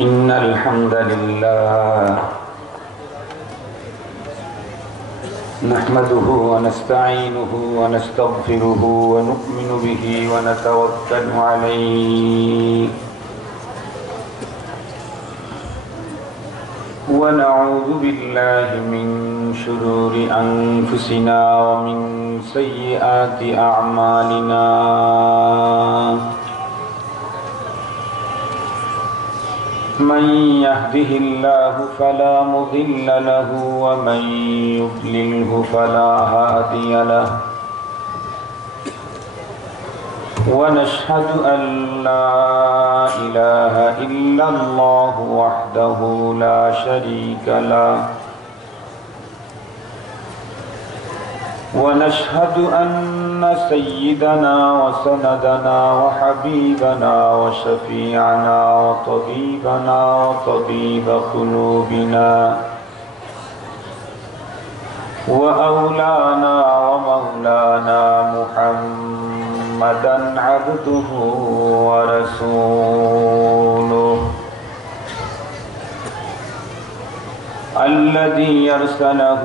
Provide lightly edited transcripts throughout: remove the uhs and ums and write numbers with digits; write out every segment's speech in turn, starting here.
إن الحمد لله نحمده ونستعينه ونستغفره ونؤمن به ونتوكل عليه ونعوذ بالله من شرور أنفسنا ومن سيئات أعمالنا من يهده الله فلا مضل له ومن يضلله فلا هادي له ونشهد أن لا إله إلا الله وحده لا شريك له ونشهد أن سيدنا وسندنا وحبيبنا وشفيعنا وطبيبنا وطبيب قلوبنا وأولانا ومولانا محمدا عبده ورسوله الذي أرسله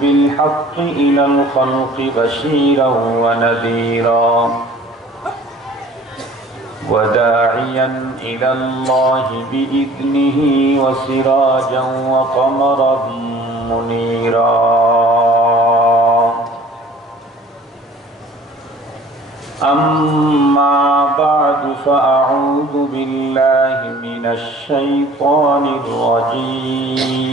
بالحق إلى الخلق بشيرا ونذيرا وداعيا إلى الله بإذنه وسراجا وقمرا منيرا أما بعد فأعوذ بالله من الشيطان الرجيم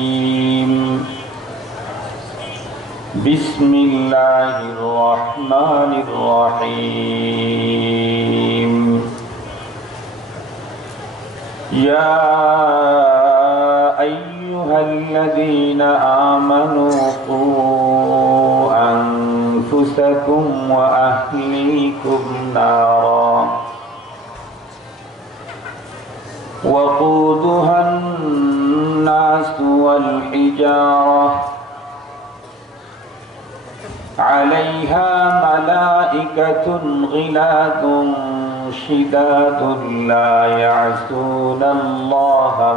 بسم الله الرحمن الرحيم يا أيها الذين آمنوا قوا أنفسكم وأهليكم نارا وقودها الناس والحجارة عليها ملائكة غلاظ شداد لا يعصون الله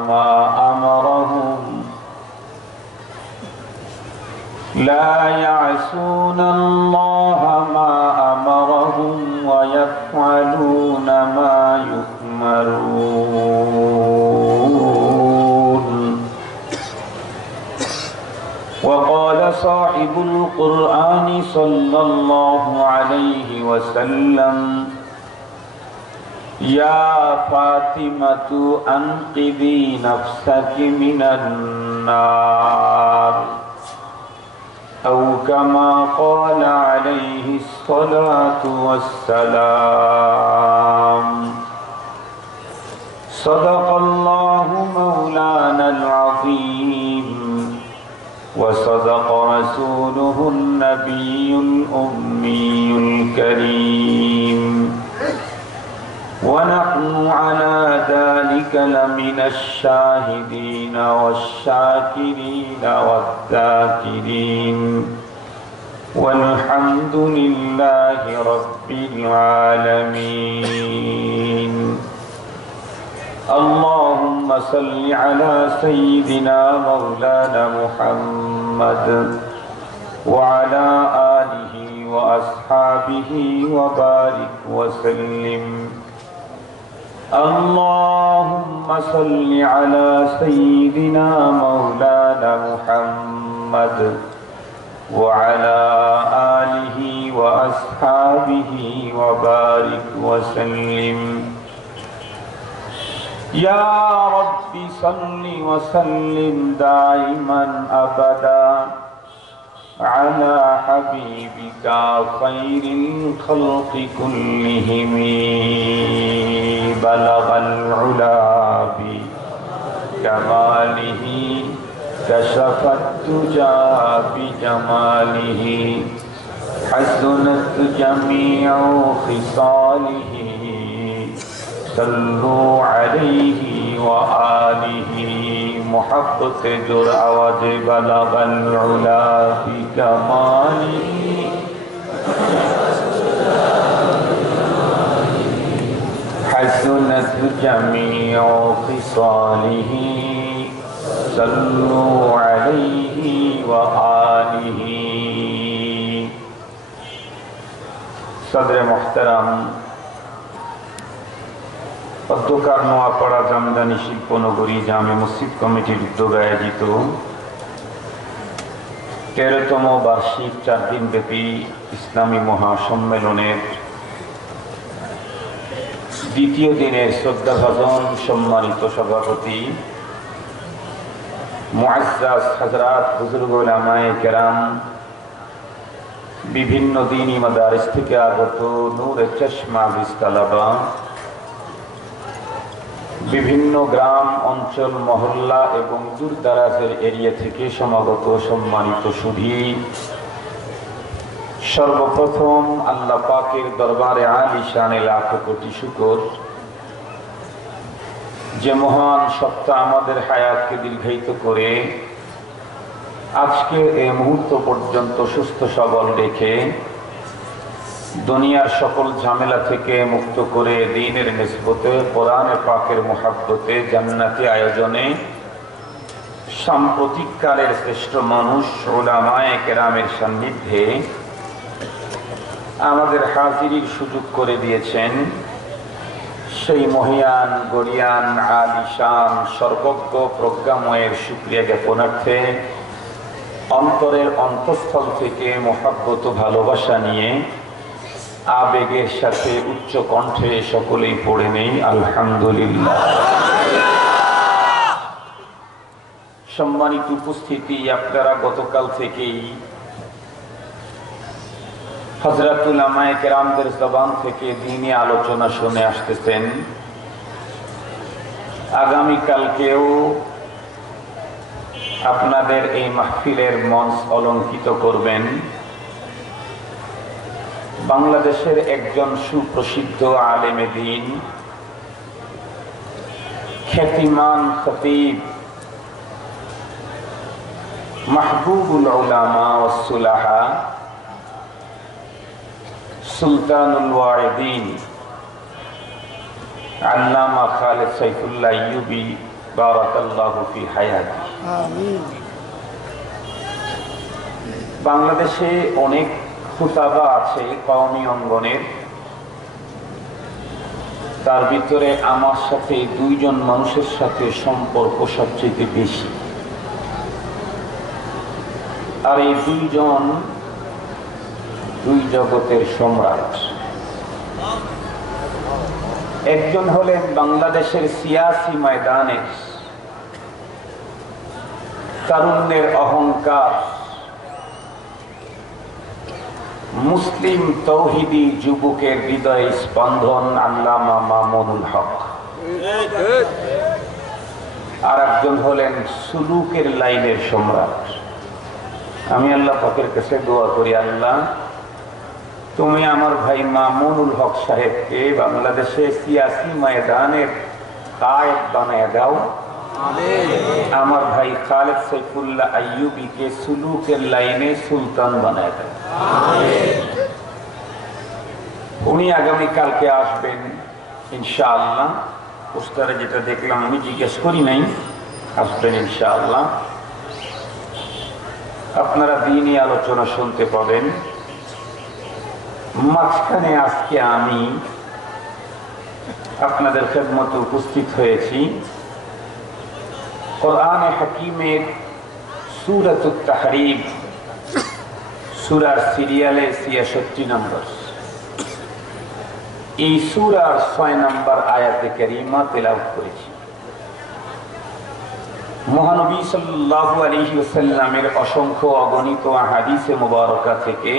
ما أمرهم ويفعلون ما يؤمرون وقال صاحب القرآن صلى الله عليه وسلم يا فاطمة أنقذي نفسك من النار أو كما قال عليه الصلاة والسلام صدق الله مولانا العظيم وصدق رسوله النبي الأمي الكريم ونحن على ذلك لمن الشاهدين والشاكرين والذاكرين والحمد لله رب العالمين اللهم صل على سيدنا مولانا محمد وعلى آله وأصحابه وبارك وسلم اللهم صل على سيدنا مولانا محمد وعلى آله وأصحابه وبارك وسلم يا رب صل وسلم دائما أبدا على حبيبك خير الخلق كلهم بلغ العلا بكماله كشف الدجى بجماله حسنت جميع خصاله صلوا عليه وآله محبت در آواز بلغ العلا بکماله حسنت حسنت جميع خصاله صلوا عليه وآله صدر محترم অধ্যকার নোয়াপাড়া জামদানি শিল্পনগরী জামে মসজিদ কমিটির উদ্যোগে আয়োজিত 13তম বার্ষিক 4 দিনব্যাপী ইসলামী মহাসম্মেলনের দ্বিতীয় দিনের শ্রদ্ধাভাজন সম্মানিত সভাপতি মুআজ্জাজ হযরত বুজুর্গ উলামায়ে কেরাম, বিভিন্ন দ্বীনি মাদারিস থেকে আগত নূরে চশমা বিস্তালাবা, বিভিন্ন গ্রাম অঞ্চল মহল্লা এবং দূরদারাজের এরিয়া থেকে সমাগত সম্মানিত সুধী, সর্বপ্রথম আল্লাহ পাকের দরবারে আলিশানে লাখ কোটি শুকর যে মহান সত্তা আমাদের হায়াতকে দীর্ঘায়িত করে আজকে এই মুহূর্ত পর্যন্ত সুস্থ সবল রেখে দুনিয়ার সকল ঝামেলা থেকে মুক্ত করে দ্বীনের নিসবতে কোরআনে পাকের মুহাব্বতে জান্নাতি আয়োজনে সাম্প্রতিককালের শ্রেষ্ঠ মানুষ উলামায়ে কেরামের সান্নিধ্যে আমাদের হাজিরির সুযোগ করে দিয়েছেন, সেই মহিয়ান গরিয়ান আলিশান সর্বজ্ঞ প্রজ্ঞাময়ের শুকরিয়া জ্ঞাপনার্থে অন্তরের অন্তঃস্থল থেকে মুহাব্বত ভালোবাসা নিয়ে আবেগের সাথে উচ্চ কণ্ঠে সকলেই পড়ে নেই আলহামদুলিল্লাহ। সম্মানিত উপস্থিতি, আপনারা গতকাল থেকেই হযরত উলামায়ে কেরামদের জবান থেকে দ্বীনি আলোচনা শুনে আসতেছেন। আগামীকালকেও আপনাদের এই মাহফিলের মঞ্চ অলঙ্কিত করবেন বাংলাদেশের একজন সুপ্রসিদ্ধ আলেমে দ্বীন, খ্যাতিমান খতীব, মাহবুবুল উলামা ওয়াস সুলাহা, সুলতানুল ওয়ারিদিন আল্লামা খালেদ সাইফুল্লাহ আইয়ুবী বারাকাল্লাহু ফি হায়াতি। আমিন। বাংলাদেশে অনেক খুতাবা আছে কওমি অঙ্গনের, তার ভিতরে আমার সাথে 2 জন মানুষের সাথে সম্পর্ক সবচেয়ে বেশি। আর এই 2 জন 2 জগতের সম্রাট। একজন হলেন বাংলাদেশের সিয়াসি ময়দানে তারুণ্যের অহংকার, মুসলিম তৌহিদি যুবকের হৃদয় স্পন্দন আল্লামা মামুনুল হক। আর একজন হলেন সুলুকের লাইনের সম্রাট। আমি আল্লাহ পাকের কাছে দোয়া করি, আল্লাহ তুমি আমার ভাই মামুনুল হক সাহেবকে বাংলাদেশে সিয়াসি ময়দানের কায়েদ বানায় দাও, আমার ভাই খালেদ সাইফুল্লাহ আইয়ুবীকে সুলুকের লাইনে সুলতান বানায় দাও। উনি আগামীকালকে আসবেন ইনশাআল্লাহ। পোস্টারে যেটা দেখলাম আমি জিজ্ঞেস করি নাই, আসবেন ইনশাআল্লাহ। আপনারা দ্বীনি আলোচনা শুনতে পাবেন। মাঝখানে আজকে আমি আপনাদের খেদমতে উপস্থিত হয়েছি কোরআনে হাকিমের সূরাতুত তাহরীম সূরার সিরিয়ালে 66 নম্বর, এই সূরার 6 নম্বর আয়াতে কারীমা তেলাওয়াত করেছি। মহানবী সাল্লাল্লাহু আলাইহি ওয়াসাল্লামের অসংখ্য অগণিত হাদিসে মুবারকা থেকে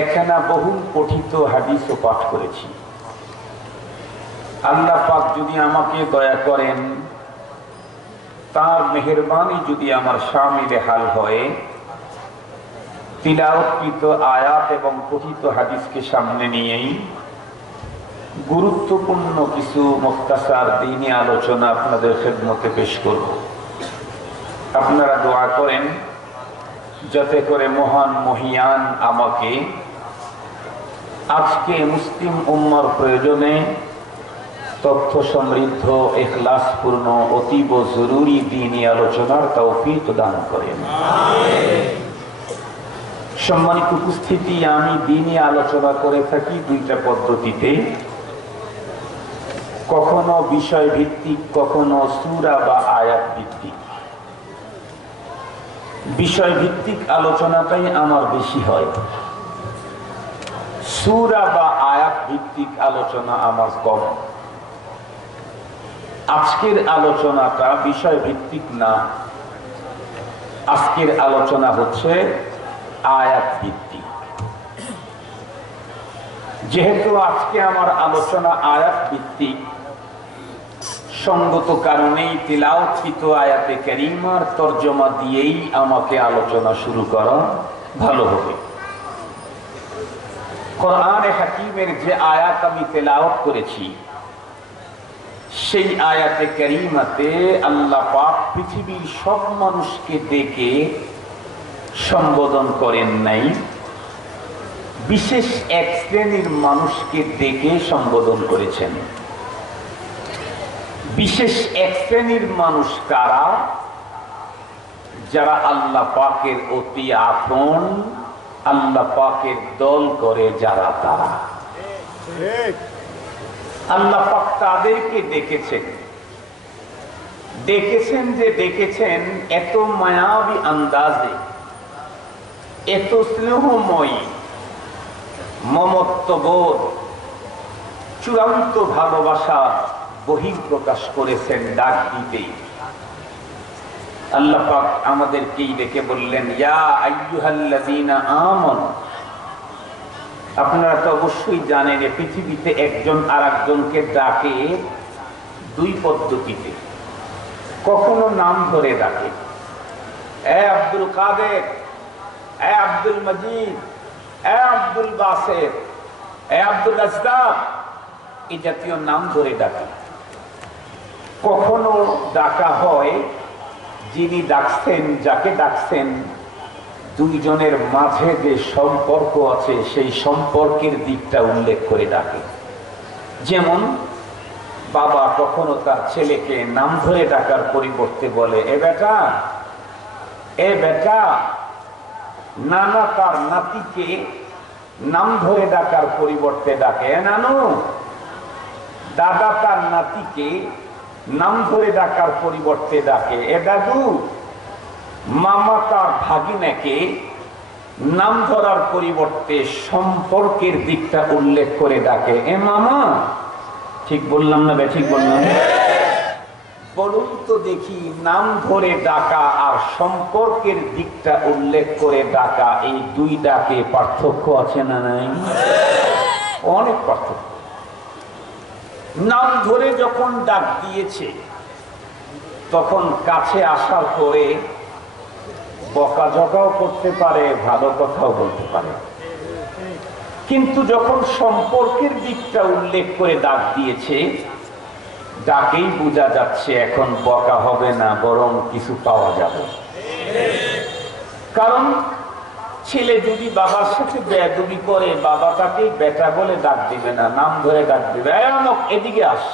একখানা বহুল পঠিত হাদিসও পাঠ করেছি। আল্লাহ পাক যদি আমাকে দয়া করেন, তার মেহেরবানি যদি আমার শামিলে হাল হয়, তিলাওয়াতকৃত আয়াত এবং পঠিত হাদিসকে সামনে নিয়েই গুরুত্বপূর্ণ কিছু মুখতাসার দ্বীনি আলোচনা আপনাদের খেদমতে পেশ করব। আপনারা দোয়া করেন যাতে করে মহান মহিয়ান আমাকে আজকে মুসলিম উম্মার প্রয়োজনে তথ্য সমৃদ্ধ ইখলাসপূর্ণ অতীব জরুরি দ্বীনি আলোচনার তৌফিক দান করেন। সম্মানিত উপস্থিতি, আমি দ্বীনি আলোচনা করে থাকি দুইটা পদ্ধতিতে, কখনো বিষয় ভিত্তিক, কখনো সূরা বা আয়াত ভিত্তিক। বিষয় ভিত্তিক আলোচনাটাই আমার বেশি হয়, সূরা বা আয়াত ভিত্তিক আলোচনা আমার কম। আজকের আলোচনাটা বিষয় ভিত্তিক না, আজকের আলোচনা হচ্ছে আয়াত ভিত্তিক। যেহেতু আজকে আমার আলোচনা আয়াত ভিত্তিক, সঙ্গত কারণেই তিলাওয়াতকৃত আয়াতে কারিমার তরজমা দিয়েই আমাকে আলোচনা শুরু করা ভালো হবে। কোরআনে হাকিমের যে আয়াত আমি তেলাওয়াত করেছি, সেই আয়াতে কারিমাতে আল্লাহ পাক পৃথিবীর সব মানুষকে ডেকে সম্বোধন করেন নাই, বিশেষ এক শ্রেণীর মানুষকে ডেকে সম্বোধন করেছেন। বিশেষ এক শ্রেণীর মানুষ কারা? যারা আল্লাহ পাকের অতি আপন, আল্লাহ পাকের দল করে যারা, তারা আল্লাহ পাক তাদেরকে ডেকেছেন। ডেকেছেন এত মায়াবী আন্দাজে, এত স্নেহময়ী, মমত্ববোধ, চূড়ান্ত ভালোবাসা বহিঃপ্রকাশ করেছেন ডাক দিতেই। আল্লাহ পাক আমাদেরকেই ডেকে বললেন, ইয়া আইয়ুহাল্লাযীনা আমানু। আপনারা তো অবশ্যই জানেন পৃথিবীতে একজন আরেকজনকে ডাকে দুই পদ্ধতিতে। কখনো নাম ধরে ডাকে, এ আব্দুল কাদের, এ আব্দুল মজিদ, এ আব্দুল বাসের, এ আব্দুল রাজ্জাক, এই জাতীয় নাম ধরে ডাকে। কখনো ডাকা হয় যিনি ডাকছেন, যাকে ডাকছেন, দুইজনের মাঝে যে সম্পর্ক আছে সেই সম্পর্কের দিকটা উল্লেখ করে ডাকে। যেমন বাবা কখনো তার ছেলেকে নাম ধরে ডাকার পরিবর্তে বলে, এ বেটা, এ বেটা। নানা তার নাতিকে নাম ধরে ডাকার পরিবর্তে ডাকে, এ নানু। দাদা তার নাতিকে নাম ধরে ডাকার পরিবর্তে ডাকে, এ দাদু। মামা তার ভাগিনাকে নাম ধরার পরিবর্তে সম্পর্কের দিকটা উল্লেখ করে ডাকে, এ মামা। ঠিক বললাম না? ঠিক বললাম? বলুন তো দেখি, নাম ধরে ডাকা আর সম্পর্কের দিকটা উল্লেখ করে ডাকা, এই দুই ডাকে পার্থক্য আছে না নাই? অনেক পার্থক্য। নাম ধরে যখন ডাক দিয়েছে, তখন কাছে আসার পরে বকাঝকাও করতে পারে, ভালো কথাও বলতে পারে। কিন্তু যখন সম্পর্কের দিকটা উল্লেখ করে ডাক দিয়েছে, ডাকেই বোঝা যাচ্ছে এখন বকা হবে না, বরং কিছু পাওয়া যাবে। কারণ ছেলে যদি বাবার সাথে বেয়াদবি করে, বাবা তাকে বেটা বলে ডাক দিবে না, নাম ধরে ডাক দিবে, এদিকে আস,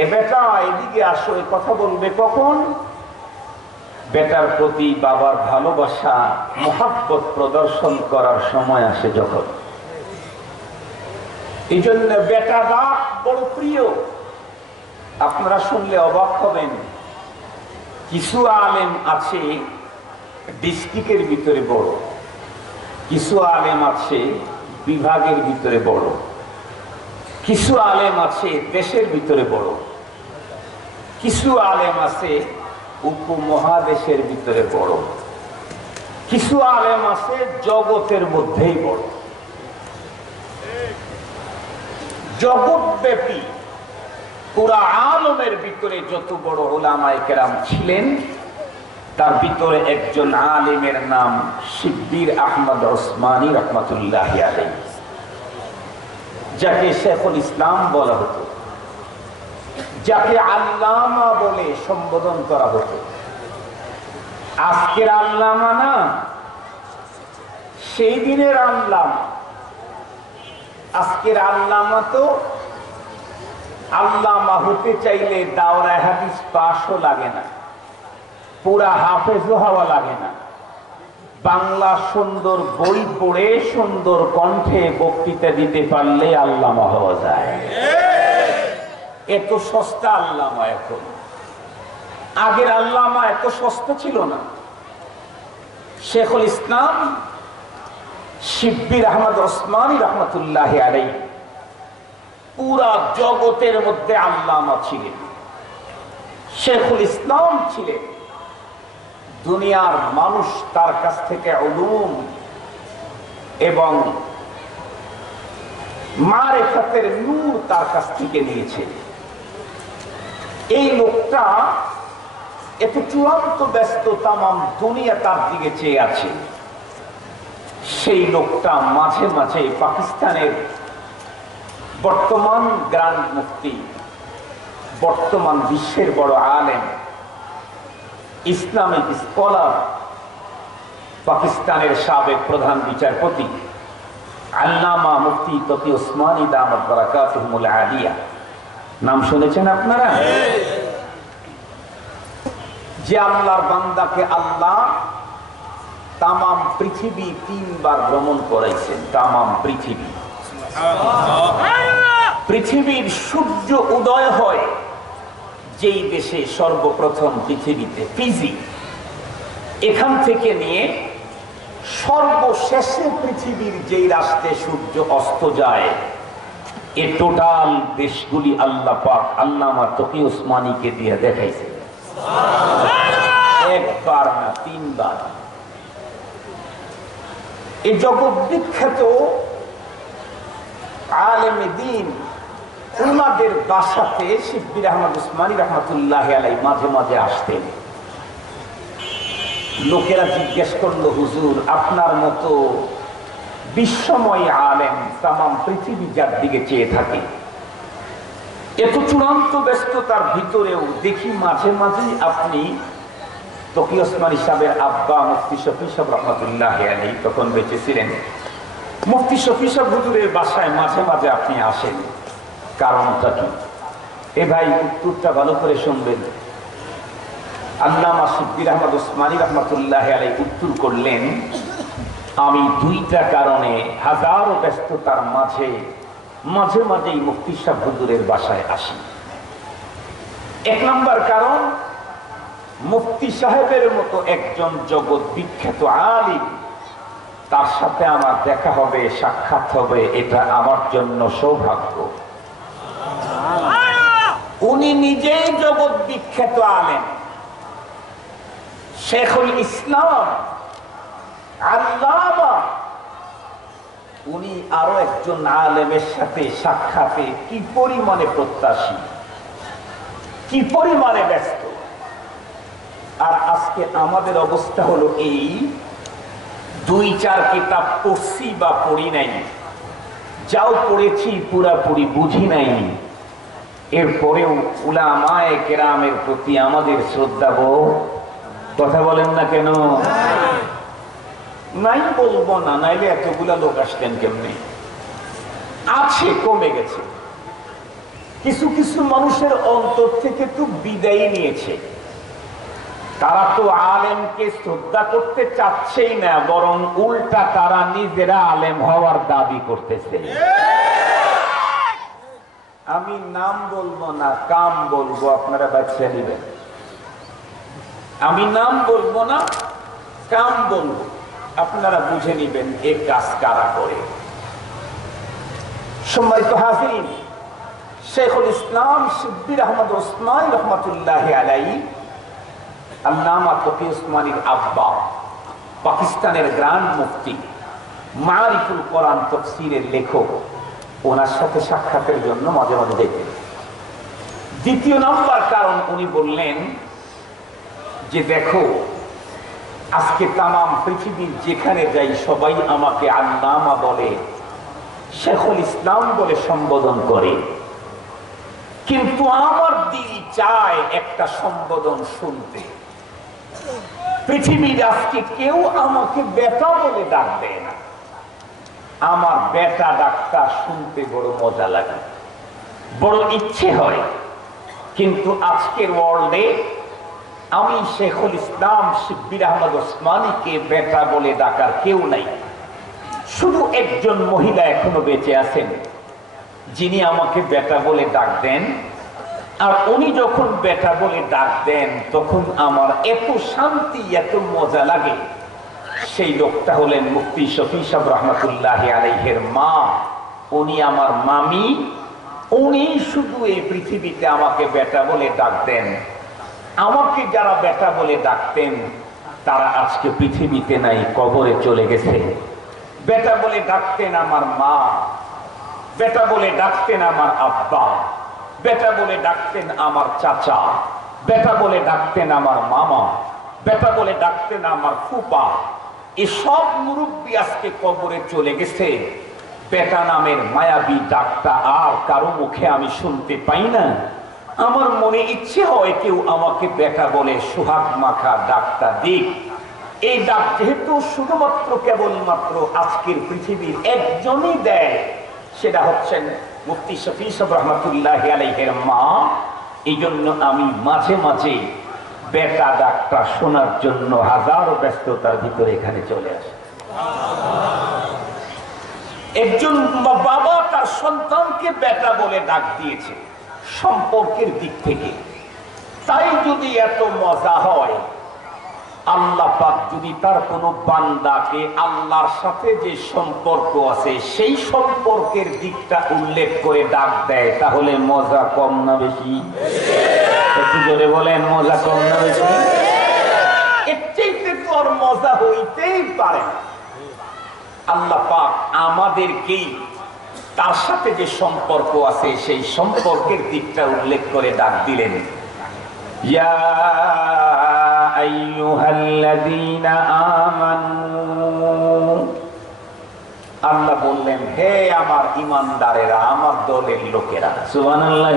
এ বেটা এদিকে আসো। এ কথা বলবে কখন? বেটার প্রতি বাবার ভালোবাসা, মহব্বত প্রদর্শন করার সময় আসে যখন। এই জন্য বেটা ডাক বড় প্রিয়। আপনারা শুনলে অবাক হবেন, কিছু আলেম আছে ডিস্ট্রিক্টের ভিতরে বড়, কিছু আলেম আছে বিভাগের ভিতরে বড়, কিছু আলেম আছে দেশের ভিতরে বড়, কিছু আলেম আছে উপমহাদেশের ভিতরে বড়, কিছু আলেম আছে জগতের মধ্যেই বড়। জগৎব্যাপী পুরা আলমের ভিতরে যত বড় উলামায়ে কেরাম ছিলেন, তার ভিতরে একজন আলেমের নাম শিব্বির আহমদ ওসমানী রহমাতুল্লাহি আলাইহি, যাকে শেখুল ইসলাম বলা হতো, যাকে আল্লামা বলে সম্বোধন করা হতো। আজকের আল্লামা না, সেই দিনের আল্লামা। আজকের আল্লামা তো আল্লামা হতে চাইলে দাওরায়ে হাদিস পাশও লাগে না, পুরা হাফেজও হওয়া লাগে না, বাংলা সুন্দর বই পড়ে সুন্দর কণ্ঠে বক্তৃতা দিতে পারলে আল্লামা হওয়া যায়। এত সস্তা আল্লামা এখন, আগের আল্লামা এত সস্তা ছিল না। শেখুল ইসলাম শিব্বির আহমদ ওসমানী রহমতুল্লাহ আলাইহি পুরা জগতের মধ্যে আল্লামা ছিলেন, শেখুল ইসলাম ছিলেন। দুনিয়ার মানুষ তার কাছ থেকে উলুম এবং মারিফাতের নূর তার কাছ থেকে নিয়েছে। এই লোকটা এত চূড়ান্ত ব্যস্ত, তামাম দুনিয়া তার দিকে চেয়ে আছে। সেই লোকটা মাঝে মাঝে পাকিস্তানের বর্তমান গ্র্যান্ড মুফতি, বর্তমান বিশ্বের বড় আলেম, ইসলামিক স্কলার, পাকিস্তানের সাবেক প্রধান বিচারপতি আল্লামা মুফতি তকি ওসমানী দামাত বারাকাতুহুমুল আলিয়া, নাম শুনেছেন আপনারা? যে আল্লাহর বান্দাকে আল্লাহ তামাম পৃথিবী 3 বার ভ্রমণ করাইছেন। তামাম পৃথিবী, পৃথিবীর সূর্য উদয় হয় যেই দেশে সর্বপ্রথম পৃথিবীতে, ফিজি, এখান থেকে নিয়ে সর্বশেষে পৃথিবীর যেই রাস্তায় সূর্য অস্ত যায়, এ টোটাল দেশগুলি আল্লাহ পাক আল্লামা তকি ওসমানীকে দিয়ে দেখাইছে। একবার না, 3 বার। এই জগৎ বিখ্যাত আলেমে দ্বীন উনাদের বাসাতে শিব্বির আহমদ ওসমানী রহমতুল্লাহ আলাইহি মাঝে মাঝে আসতেন। লোকেরা জিজ্ঞেস করলো, হুজুর আপনার মতো বিশ্বময় আলেম তামাম পৃথিবী যার দিকে চেয়ে থাকে, এত চূড়ান্ত ব্যস্ততার ভিতরেও দেখি মাঝে মাঝেই আপনি তকি ওসমানী সাহেবের আব্বা মুফতি শফি সাহেব রহমতুল্লাহ আলাইহি তখন বেঁচে ছিলেন, মুফতি শফি সাহেব হুজুরের বাসায় মাঝে মাঝে আপনি আসেন, কারণটা কি? এ ভাই উত্তরটা ভালো করে শুনবেন। আল্লামা শিব্বির আহমদ ওসমানী রহমতুল্লাহ আলাইহি উত্তর করলেন, আমি 2টা কারণে হাজারো ব্যস্ততার মাঝে মাঝে মাঝেই মুফতি সাহেব হুজুরের বাসায় আসি। 1 নম্বর কারণ, মুফতি সাহেবের মতো একজন জগৎ বিখ্যাত আলিম, তার সাথে আমার দেখা হবে, সাক্ষাৎ হবে, এটা আমার জন্য সৌভাগ্য। উনি নিজেই জগৎ বিখ্যাত আলেম, শেখুল ইসলাম, আল্লামা। উনি আরো একজন আলেমের সাথে সাক্ষাতে কি পরিমাণে প্রত্যাশী, কি পরিমাণে ব্যস্ত। আর আজকে আমাদের অবস্থা হলো এই, 2-4 কিতাব পড়ছি বা পড়ি নাই, যাও পড়েছি পুরাপুরি বুঝি নাই, এরপরেও উলামায়ে কেরামের প্রতি আমাদের শ্রদ্ধা বোধ, কথা বলেন না কেন? নাই বলবো না, নাইলে এতগুলা লোক আসতেন কেমনি? আছে, কমে গেছে। কিছু কিছু মানুষের অন্তর থেকে তো বিদায় নিয়েছে, তারা তো আলেমকে শ্রদ্ধা করতে চাচ্ছেই না, বরং উল্টা তারা নিজেরা আলেম হওয়ার দাবি করতেছে। আমি নাম বলবো না, কাম বলবো, আপনারা বাচ্চা দিবেন। আমি নাম বলবো না, কাম বলবো, আপনারা বুঝে নিবেন এ কাজ কারা করে। সম্মানিত হাজিরিন, শেখুল ইসলাম শিব্বির আহমদ ওসমানী রহমতুল্লাহ আলাইহি আল্লামা তকি ওসমানীর আব্বা, পাকিস্তানের গ্র্যান্ড মুফতি, মারিফুল কোরআন তাফসীরের লেখক, ওনার সাথে সাক্ষাতের জন্য মাঝে মাঝে যেতেন। 2 নম্বর কারণ, উনি বললেন যে দেখো, আজকে তামাম পৃথিবীর যেখানে যাই সবাই আমাকে আল্লামা বলে, শেখুল ইসলাম বলে সম্বোধন করে, কিন্তু আমার দিল চায় একটা সম্বোধন শুনতে। পৃথিবীর আজকে কেউ আমাকে বেটা বলে ডাক দেয় না, আমার বেটা ডাকটা শুনতে বড় মজা লাগে। বড় ইচ্ছে হয়, কিন্তু আজকের ওয়ার্ল্ডে আমি শেখুল ইসলাম শিব্বির আহমদ ওসমানীকে বেটা বলে ডাকার কেউ নাই। শুধু একজন মহিলা এখনো বেঁচে আছেন যিনি আমাকে বেটা বলে ডাক দেন, আর উনি যখন বেটা বলে ডাক দেন তখন আমার এত শান্তি, এত মজা লাগে। সেই লোকটা হলেন মুফতি শফি সাহেব রহমতুল্লাহ আলাইহির মা। উনি আমার মামি। উনি শুধু এই পৃথিবীতে আমাকে বেটা বলে ডাক দেন। আমাকে যারা বেটা বলে ডাকতেন তারা আজকে পৃথিবীতে নাই, কবরে চলে গেছে। বেটা বলে ডাকতেন আমার মা, বেটা বলে ডাকতেন আমার আব্বা, বেটা বলে ডাকতেন আমার চাচা, বেটা বলে ডাকতেন আমার মামা, বেটা বলে ডাকতেন আমার ফুপা। এসব মুরব্বী আজকে কবরে চলে গেছে। বেটা নামের মায়াবী ডাকটা আর কারো মুখে আমি শুনতে পাই না। আমার মনে ইচ্ছে হয় কেউ আমাকে বেটা বলে সোহাগ মাখা ডাকটা দিক। এই ডাক যেহেতু শুধুমাত্র কেবলমাত্র আজকের পৃথিবীর একজনই দেয়, সেটা হচ্ছেন মুফতি শফি সাহেব রহমতুল্লাহ আলাইহির মা। এই জন্য আমি মাঝে মাঝে বেটা ডাকটা শোনার জন্য হাজারো ব্যস্ততার ভিতরে এখানে চলে আসে। একজন বাবা তার সন্তানকে বেটা বলে ডাক দিয়েছে সম্পর্কের দিক থেকে। তাই যদি এত মজা হয়, আল্লাহ পাক যদি তার কোনো বান্দাকে আল্লাহর সাথে যে সম্পর্ক আছে সেই সম্পর্কের দিকটা উল্লেখ করে ডাক দেয়, তাহলে মজা কম না বেশি? একটু জোরে বলেন, মজা কম না বেশি? এর চাইতে তো আর মজা হইতেই পারে না। আল্লাহ পাক আমাদেরকেই তার সাথে যে সম্পর্ক আছে সেই সম্পর্কের দিকটা উল্লেখ করে ডাক দিলেন। ইয়া আইয়ুহাল্লাযীনা আমানু, আল্লাহ বললেন হে আমার ঈমানদারেরা, আমার দলের লোকেরা। সুবহানাল্লাহ।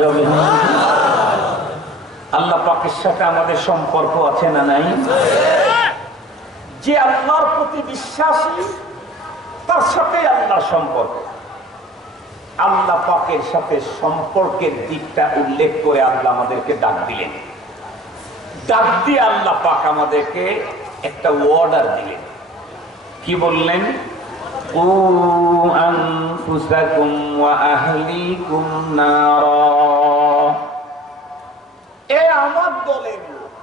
আল্লাহ পাকের সাথে আমাদের সম্পর্ক আছে না নাই? যে আল্লাহর প্রতি বিশ্বাসী তার সাথে আল্লাহর সম্পর্ক। আল্লাহ পাকের সাথে সম্পর্কের দিকটা উল্লেখ করে আল্লাহ আমাদেরকে ডাক দিলেন। ডাক দিয়ে আল্লাহ পাক আমাদেরকে একটা অর্ডার দিলেন। কি বললেন? কু আনফুসাকুম ওয়া আহলিকুম নারা। এ আমার দলের লোক,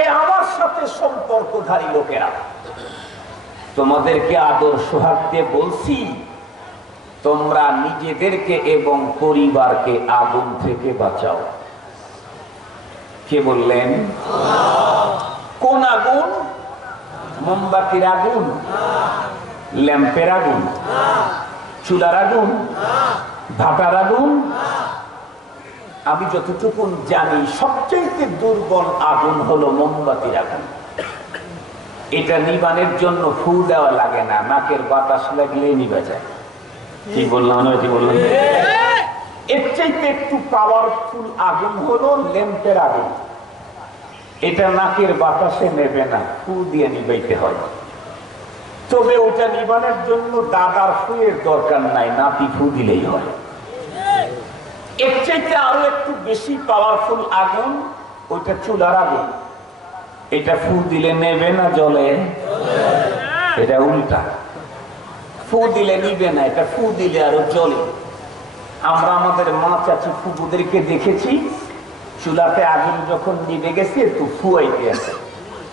এ আমার সাথে সম্পর্কধারী লোকেরা, তোমাদেরকে আদর সোহাগ দিয়ে বলছি তোমরা নিজেদেরকে এবং পরিবারকে আগুন থেকে বাঁচাও। কে বললেন? কোন আগুন? মোমবাতির আগুন, ল্যাম্পের আগুন, চুলার আগুন, ভাটার আগুন? আমি যতটুকু জানি সবচেয়ে দুর্বল আগুন হলো মোমবাতির আগুন। এটা নিবানের জন্য ফু দেওয়া লাগে না, নাকের বাতাস লাগলে নিভে যায়। কি বললাম? এর চাইতে একটু পাওয়ারফুল আগুন হলো ল্যাম্পের আগুন। এটা নাকের বাতাসে নেবে না, ফু দিয়ে নিবাইতে হয়। তবে ওটা নিবানের জন্য দাদার ফুয়ের দরকার নাই, নাতি ফু দিলেই হয়। এর চাইতে আরো একটু বেশি পাওয়ারফুল আগুন ওইটা চুলার আগুন। এটা ফু দিলে নেবে না, জ্বলে। এটা উল্টা, ফু দিলে নিবে না, এটা ফু দিলে আরো জ্বলে। আমরা আমাদের মা চাচি ফুপুদেরকে দেখেছি, চুলাতে আগুন যখন নিভে গেছে তো ফুয়াইতে আছে,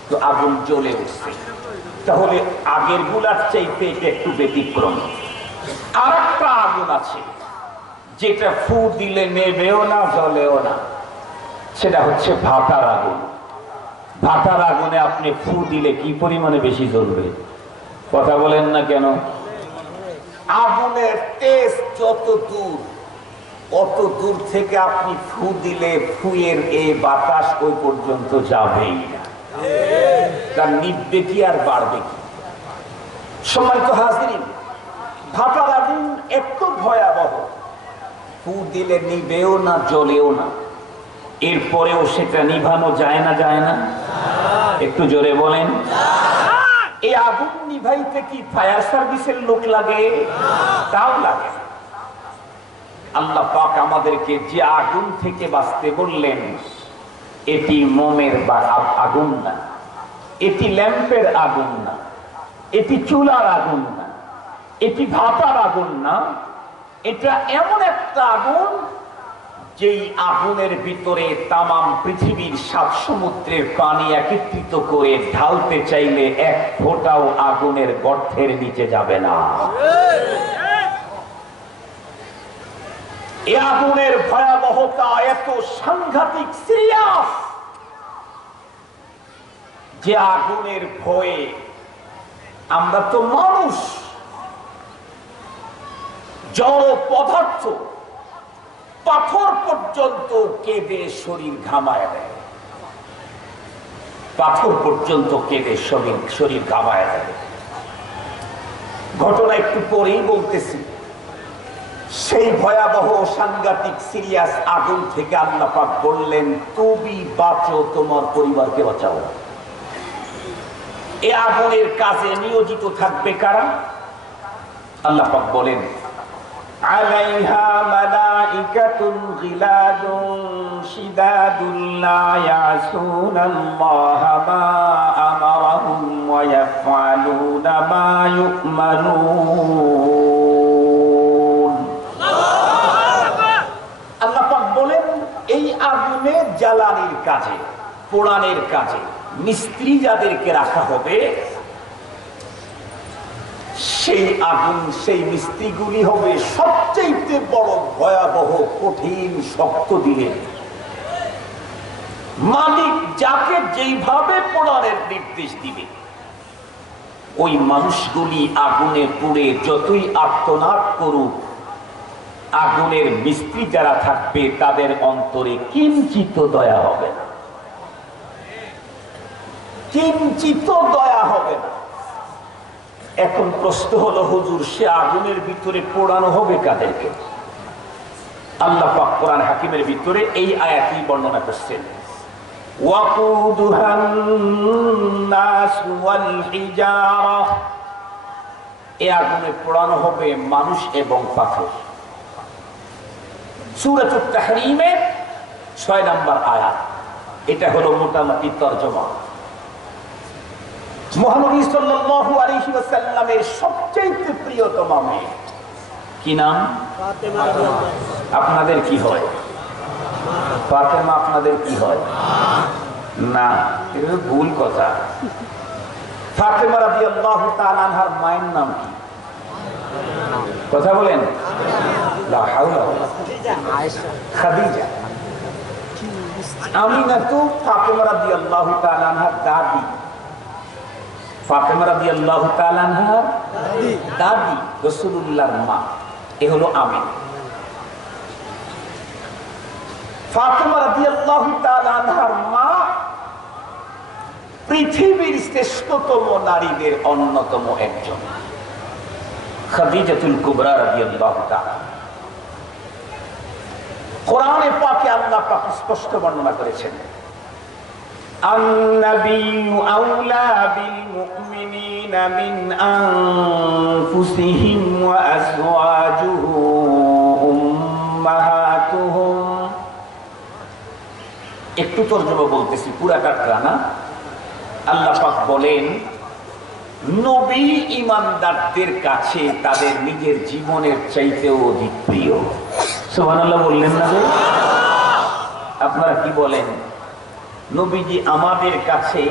তো আগুন জ্বলে উঠছে। তাহলে আগের গুলার চাইতে এটা একটু ব্যতিক্রম। আর একটা আগুন আছে যেটা ফু দিলে নেবেও না, জ্বলেও না, সেটা হচ্ছে ভাটার আগুন। ভাটার আগুনে আপনি ফু দিলে কি পরিমাণে বেশি জ্বলবে? কথা বলেন না কেন? আগুনের তেজ যত দূর, অত দূর থেকে আপনি ফু দিলে ফুয়ের এই বাতাস ওই পর্যন্ত যাবেই না, তার নিভবে কি আর বাড়বে কি? সম্মানিত হাজিরিন, ভাটার আগুন এত ভয়াবহ, ফু দিলে নিবেও না, জ্বলেও না, এরপরেও সেটা নিভানো যায় না, যায় না? একটু জোরে বলেন। এই আগুন নিভাইতে কি ফায়ার সার্ভিসের লোক লাগে? তাও লাগে। আল্লাহ পাক আমাদেরকে যে আগুন থেকে বাঁচতে বললেন, এটি মোমের বা আগুন না, এটি ল্যাম্পের আগুন না, এটি চুলার আগুন না, এটি ভাতার আগুন না, এটা এমন একটা আগুন যেই আগুনের ভিতরে তামাম পৃথিবীর 7 সমুদ্রের পানি একত্রিত করে ঢালতে চাইলে এক ফোঁটাও আগুনের গর্তের নিচে যাবে না। এই আগুনের ভয়াবহতা এত সাংঘাতিক সিরিয়াস যে আগুনের ভয়ে আমরা তো মানুষ, জড় পদার্থ, পাথর পর্যন্ত কেঁদে শরীর ঘামায় দেয়, পাথর পর্যন্ত কেঁদে শরীর ঘামায় দেয়। ঘটনা একটু পরেই বলতেছি। সেই ভয়াবহ সাংঘাতিক সিরিয়াস আগুন থেকে আল্লাহ পাক বললেন, তুমি বাঁচো, তোমার পরিবারকে বাঁচাও। এই আগুনের কাজে নিয়োজিত থাকবে কারা? আল্লাহ পাক বলেন, আলাইহা মালাইকাতুন গিলাদুন শিদাদুন লা ইয়াসুনাল্লাহা মা আমারাহুম ওয়া ইয়াফআলুনা মা ইউমারুন। আল্লাহ পাক বলেন, এই আগুনে জ্বালানির কাজে, পোড়ানোর কাজে মিস্ত্রি যাদেরকে রাখা হবে, সেই আগুন, সেই মিস্ত্রিগুলি হবে সবচেয়ে বড় ভয়াবহ, কঠিন, শক্ত দিলে। মালিক যাকে যেইভাবে পোড়ানোর নির্দেশ দিবে, ওই মানুষগুলি আগুনে পুড়ে যতই আর্তনাদ করুক, আগুনের মিস্ত্রি যারা থাকবে তাদের অন্তরে কিঞ্চিত দয়া হবে না, কিঞ্চিত দয়া হবে না। এখন প্রশ্ন হলো, হুজুর, সে আগুনের ভিতরে পোড়ানো হবে কাদেরকে? আল্লাহ পাক কোরআন হাকিমের ভিতরে এই আয়াতই বর্ণনা করছেন, ওয়াকুদুহান নাস ওয়াল হিজারাহ। এই আগুনে পোড়ানো হবে মানুষ এবং পাথর। সূরাতুত তাহরীমের 6 নম্বর আয়াত। এটা হলো মোটামুটি তরজমা। মুহাম্মদ সাল্লাল্লাহু আলাইহি ওয়াসাল্লামের সবচেয়ে প্রিয়তমা মেয়ে কি নাম? ফাতেমা। আপনাদের কি হয়? ফাতেমা আপনাদের কি হয়? না, এটা ভুল কথা। ফাতেমা রাদিয়াল্লাহু তাআলা আনহার মায়ের নাম কি? কথা বলেন। লা হাওলা ওয়ালা আয়েশা, খাদিজা। আমিনাতু ফাতেমা রাদিয়াল্লাহু তাআলা আনহার দাদি। ফাতেমা রাদিয়াল্লাহু তাআলা আনহার দাদি রাসূলুল্লাহর মা, এ হলো আমিনা। ফাতেমা রাদিয়াল্লাহু তাআলা আনহার মা পৃথিবীর শ্রেষ্ঠতম নারীদের অন্যতম একজন, খাদিজাতুল কুবরা রাদিয়াল্লাহু তাআলা। কোরআনে পাকে আল্লাহ পাক স্পষ্ট বর্ণনা করেছেন, আন-নাবিয়্যু আওলা বিল মুমিনিনা মিন আনফুসিহিম ওয়া আজওয়াজুহু উম্মাহাতুহুম। একটু তরজমা বলতেছি, পুরাটা না। আল্লাহ পাক বলেন, নবী ঈমানদারদের কাছে তাদের নিজের জীবনের চাইতেও অধিক প্রিয়। সুবহানাল্লাহ বললেন না? আপনারা কি বলেন? নবীজি আমাদের কাছে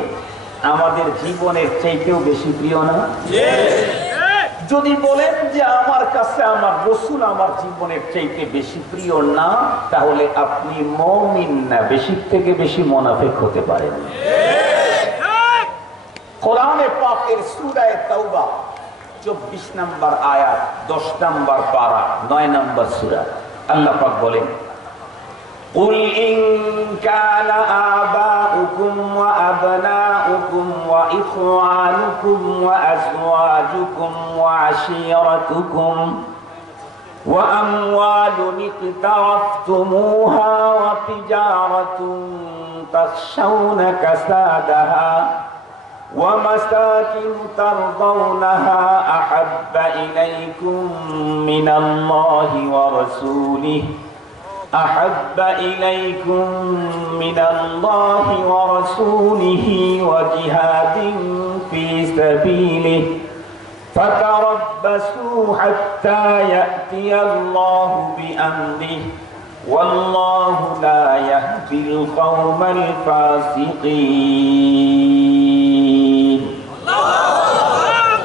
আমাদের জীবনের চাইতেও বেশি প্রিয় না? যদি বলেন যে আমার কাছে আমার রাসূল আমার জীবনের চাইতে বেশি প্রিয় না, তাহলে আপনি মুমিন না, বেশি থেকে বেশি মুনাফিক হতে পারেন। কোরআনে পাকের সূরা তাওবা 24 নম্বর আয়াত, 10 নম্বর পারা, 9 নম্বর সূরা। আল্লাহ পাক বলেন, قل إن كان آباؤكم وأبناؤكم وإخوانكم وأزواجكم وعشيرتكم وأموال اقترفتموها وتجارة تخشون كسادها ومساكن ترضونها أحب إليكم من الله ورسوله ورسوله أحب إليكم من الله ورسوله وجهاد في سبيله فتربصوا حتى يأتي الله بأمره والله لا يهدي القوم الفاسقين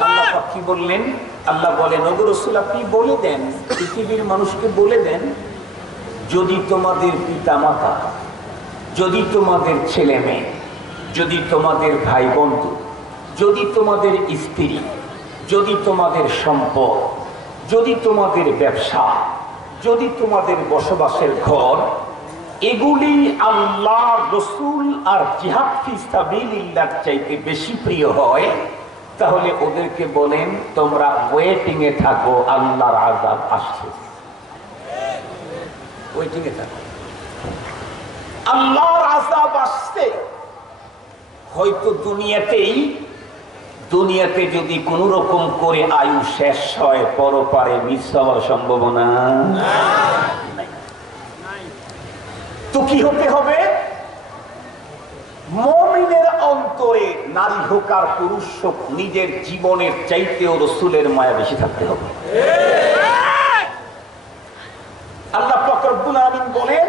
আল্লাহ কি বললেন? আল্লাহ বলেন, ওগো রাসূল আপনি বলে দেন, পৃথিবীর মানুষকে বলে দেন, যদি তোমাদের পিতামাতা, যদি তোমাদের ছেলে মেয়ে, যদি তোমাদের ভাই বন্ধু, যদি তোমাদের স্ত্রী, যদি তোমাদের সম্পদ, যদি তোমাদের ব্যবসা, যদি তোমাদের বসবাসের ঘর, এগুলি আল্লাহ, রাসূল আর জিহাদ ফি সাবিলিল্লাহ চাইতে বেশি প্রিয় হয়, তাহলে ওদেরকে বলেন তোমরা ওয়েটিং এ থাকো, আল্লাহর আযাব আসছে। ওয়েটিং এ থাকো, আল্লাহর আযাব আসছে। হয়তো দুনিয়াতে যদি কোন রকম করে আয়ু শেষ হয়, পরপারে মিস হওয়ার সম্ভাবনা নাই। তো কি হতে হবে? মুমিনের অন্তরে, নারী হোক আর পুরুষ হোক, নিজের জীবনের চাইতেও রাসূলের মায়া বেশি থাকতে হবে। আল্লাহ পাক রব্বুল আলামিন বলেন,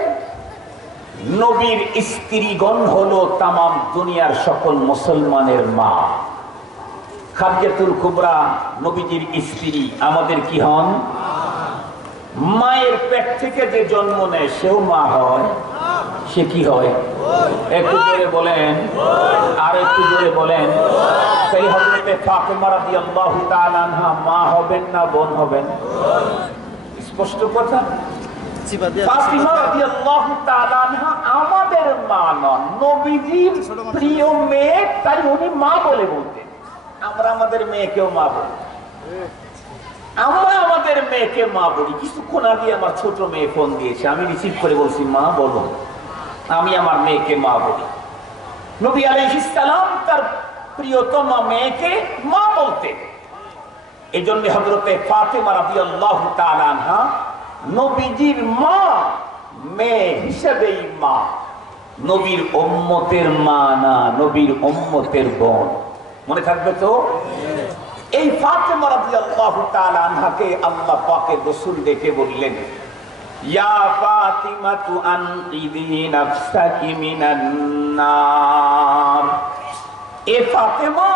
নবীর স্ত্রীগণ হলো তামাম দুনিয়ার সকল মুসলমানের মা। খাদিজাতুল কুবরা নবীজির স্ত্রী, আমাদের কি হন? মায়ের পেট থেকে যে জন্ম নেয় সেও মা হয়। সে কি হয়? একটু জোরে বলেন, আর একটু জোরে বলেন। সেই হযরতে ফাতেমা রাদিয়াল্লাহু তাআলা আনহা মা হবেন না বোন হবেন? স্পষ্ট কথা। ফাতেমা রাদিয়াল্লাহু তাআলা আনহা আমাদের মা নন, নবীজির প্রিয় মেয়ে, তাই উনি মা বলে বলতেন। আমরা আমাদের মেয়েকেও মা বলি, আমরা আমাদের মেয়েকে মা বলি। কিছুক্ষণ আগে আমার ছোট মেয়ে ফোন দিয়েছে, আমি রিসিভ করে বলছি মা বলো, আমি আমার মেয়েকে মা বলি। নবী আলাইহিস সালাম তার প্রিয়তমা মেয়েকে মা বলতেন। এই জন্য হযরতে ফাতেমা রাদিয়াল্লাহু তাআলা আনহা নবীজির মা, মেয়ে হিসেবেই মা, নবীর উম্মতের মা না, নবীর উম্মতের বোন। মনে থাকবে তো? এই ফাতেমা রাদিয়াল্লাহু তাআলা আনহাকে আল্লাহ পাকের রাসূল ডেকে বললেন, ইয়া ফাতিমাতু আনকিযি নাফসাকি মিনান নার। এ ফাতেমা,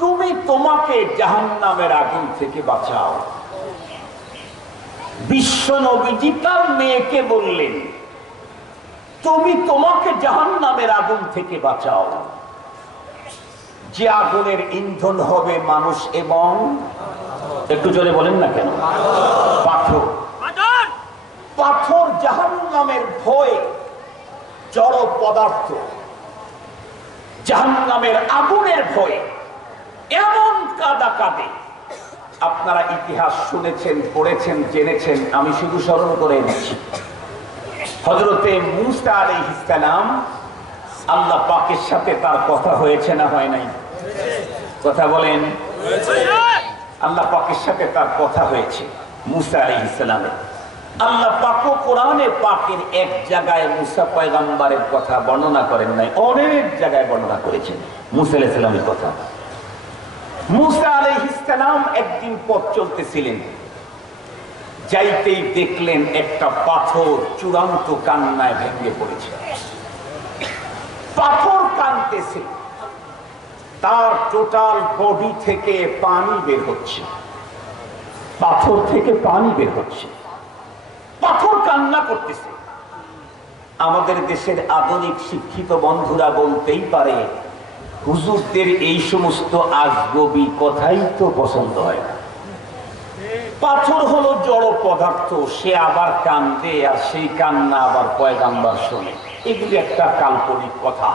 তুমি তোমাকে জাহান্নামের আগুন থেকে বাঁচাও। বিশ্ব নবীজি তার মেয়েকে বললেন, তুমি তোমাকে জাহান্নামের আগুন থেকে বাঁচাও, যে আগুনের ইন্ধন হবে মানুষ এবং, একটু জোরে বলেন না কেন, পাথর। পাথর জাহান্নামের ভয়ে, জড় পদার্থ জাহান্নামের আগুনের ভয়ে এমন কাঁদা কাঁদে। আপনারা ইতিহাস শুনেছেন, পড়েছেন, জেনেছেন, আমি শুধু স্মরণ করে এনেছি। হযরতে মূসা আলাইহিস সালাম, আল্লাহ পাকের সাথে তার কথা হয়েছে না হয় নাই? কথা বলেন। আল্লাহ পাকের সাথে তার কথা হয়েছে মূসা আলাইহিস সালামের। আল্লাহ পাক কোরআনে পাকের এক জায়গায় মূসা পয়গম্বরের কথা বর্ণনা করেন নাই, অনেক জায়গায় বর্ণনা করেছেন মূসা আলাইহিস সালামের কথা। মূসা আলাইহিস সালাম একদিন পথ চলতেছিলেন, যাইতেই দেখলেন একটা পাথর চূড়ান্ত কান্নায় ভেঙে পড়েছে। পাথর কাঁদতেছে, তার টোটাল বডি থেকে পানি বের হচ্ছে, পাথর থেকে পানি বের হচ্ছে, পাথর কান্না করতেছে। আমাদের দেশের আধুনিক শিক্ষিত বন্ধুরা বলতেই পারে, হুজুরদের এই সমস্ত আজগবি কথাই তো পছন্দ হয় না। পাথর হলো জড় পদার্থ, সে আবার কান্দে, আর সেই কান্না আবার পয়গাম্বর শোনে, এগুলি একটা কাল্পনিক কথা।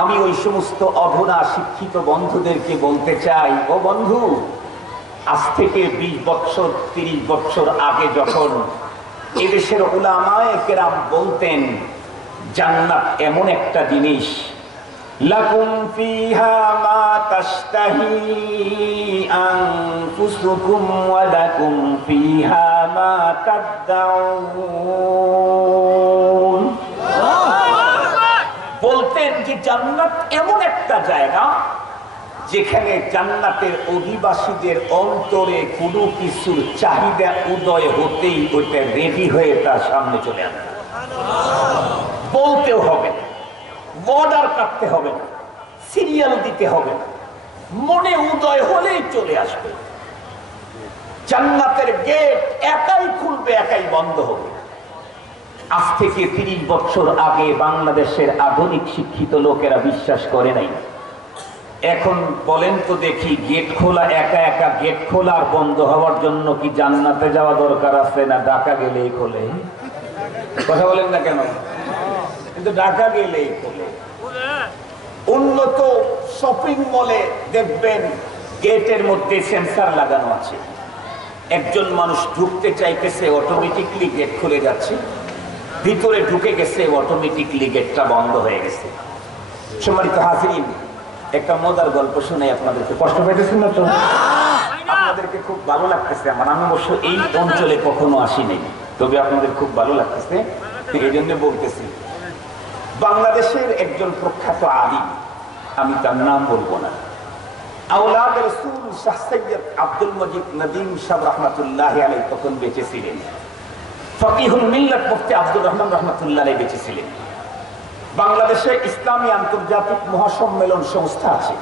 আমি ওই সমস্ত অধুনা শিক্ষিত বন্ধুদেরকে বলতে চাই, ও বন্ধু, আজ থেকে 20 বছর 30 বছর আগে যখন এদেশের উলামায়ে কেরাম বলতেন জান্নাত এমন একটা জিনিস লাকুম ফিহা মা তাশতাহি আনফুসুকুম ওয়া লাকুম ফিহা মা তাদদাউন। বলতেন যে জান্নাত এমন একটা জায়গা যেখানে জান্নাতের অধিবাসীদের অন্তরে কোনো কিছুর চাহিদা উদয় হতেই ওইটা রেডি হয়ে তার সামনে চলে আসবে। বলতেও হবে না, বর্ডার কাটতে হবে না, সিরিয়াল দিতে হবে না, মনে উদয় হলেই চলে আসবে। জান্নাতের গেট একাই খুলবে, একাই বন্ধ হবে। আজ থেকে 30 বছর আগে বাংলাদেশের আধুনিক শিক্ষিত লোকেরা বিশ্বাস করে নাই। এখন বলেন তো দেখি, গেট খোলা একা একা গেট খোলা আর বন্ধ হওয়ার জন্য কি জান্নাতে যাওয়া দরকার আছে, না ঢাকা গেলেই খোলে? কথা বলেন না কেন? কিন্তু ঢাকা গেলেই খোলে। উন্নত শপিং মলে দেখবেন গেটের মধ্যে সেন্সার লাগানো আছে। একজন মানুষ ঢুকতে চাইতেছে, অটোমেটিকলি গেট খুলে যাচ্ছে। ভিতরে ঢুকে গেছে, অটোমেটিকলি গেটটা বন্ধ হয়ে গেছে। সম্মানিত হাজিরিন, একটা মজার গল্প শুনে আপনাদেরকে। কষ্ট পাইতেছেন না তো? আপনাদেরকে খুব ভালো লাগতেছে আমার। আমি অবশ্য এই অঞ্চলে কখনো আসি নাই, তবে আপনাদের খুব ভালো লাগতেছে, এই জন্য বলতেছি। বাংলাদেশের একজন প্রখ্যাত আলিম, আমি তার নাম বলবো না, আওলাদ রাসূল শাহ সৈয়দ আব্দুল মজিদ নদীম সাহেব রহমাতুল্লাহ আলাইহি তখন বেঁচে ছিলেন। ফকিহুল মিল্লাত মুফতি আব্দুর রহমান রহমাতুল্লাহ আলাইহি বেঁচে ছিলেন। বাংলাদেশে ইসলামী আন্তর্জাতিক মহাসম্মেলন সংস্থা আছে।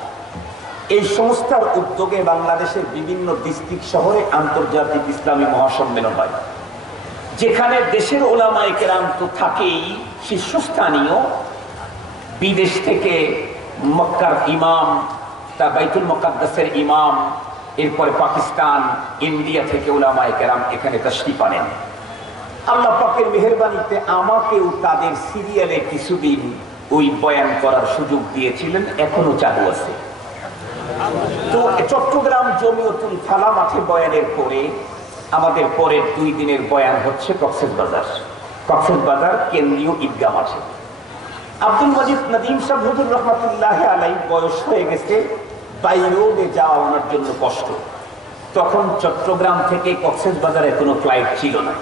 এই সংস্থার উদ্যোগে বাংলাদেশের বিভিন্ন ডিস্ট্রিক্ট শহরে আন্তর্জাতিক ইসলামী মহাসম্মেলন হয়, যেখানে দেশের ওলামায়ে কেরাম তো থাকেই, শীর্ষস্থানীয় বিদেশ থেকে মক্কার ইমাম, তা বাইতুল মুকাদ্দাসের ইমাম, এরপরে পাকিস্তান, ইন্ডিয়া থেকে ওলামায়ে কেরাম এখানে তাশরীফ আনেন। আল্লাহ পাকের মেহেরবানিতে আমাকেও তাদের সিরিয়ালে কিছুদিন ওই বয়ান করার সুযোগ দিয়েছিলেন, এখনো চালু আছে। তো চট্টগ্রাম জমিয়তুল ফালা মাঠে বয়ানের পরে আমাদের পরের 2 দিনের বয়ান হচ্ছে কক্সবাজার কেন্দ্রীয় ঈদগাহ মাঠে। আব্দুল মজিদ নদীম সাহেব হুজুর রহমাতুল্লাহ আলাইহি বয়স হয়ে গেছে, বাইরেও যাওয়া ওনার জন্য কষ্ট। তখন চট্টগ্রাম থেকে কক্সবাজারে কোনো ফ্লাইট ছিল না,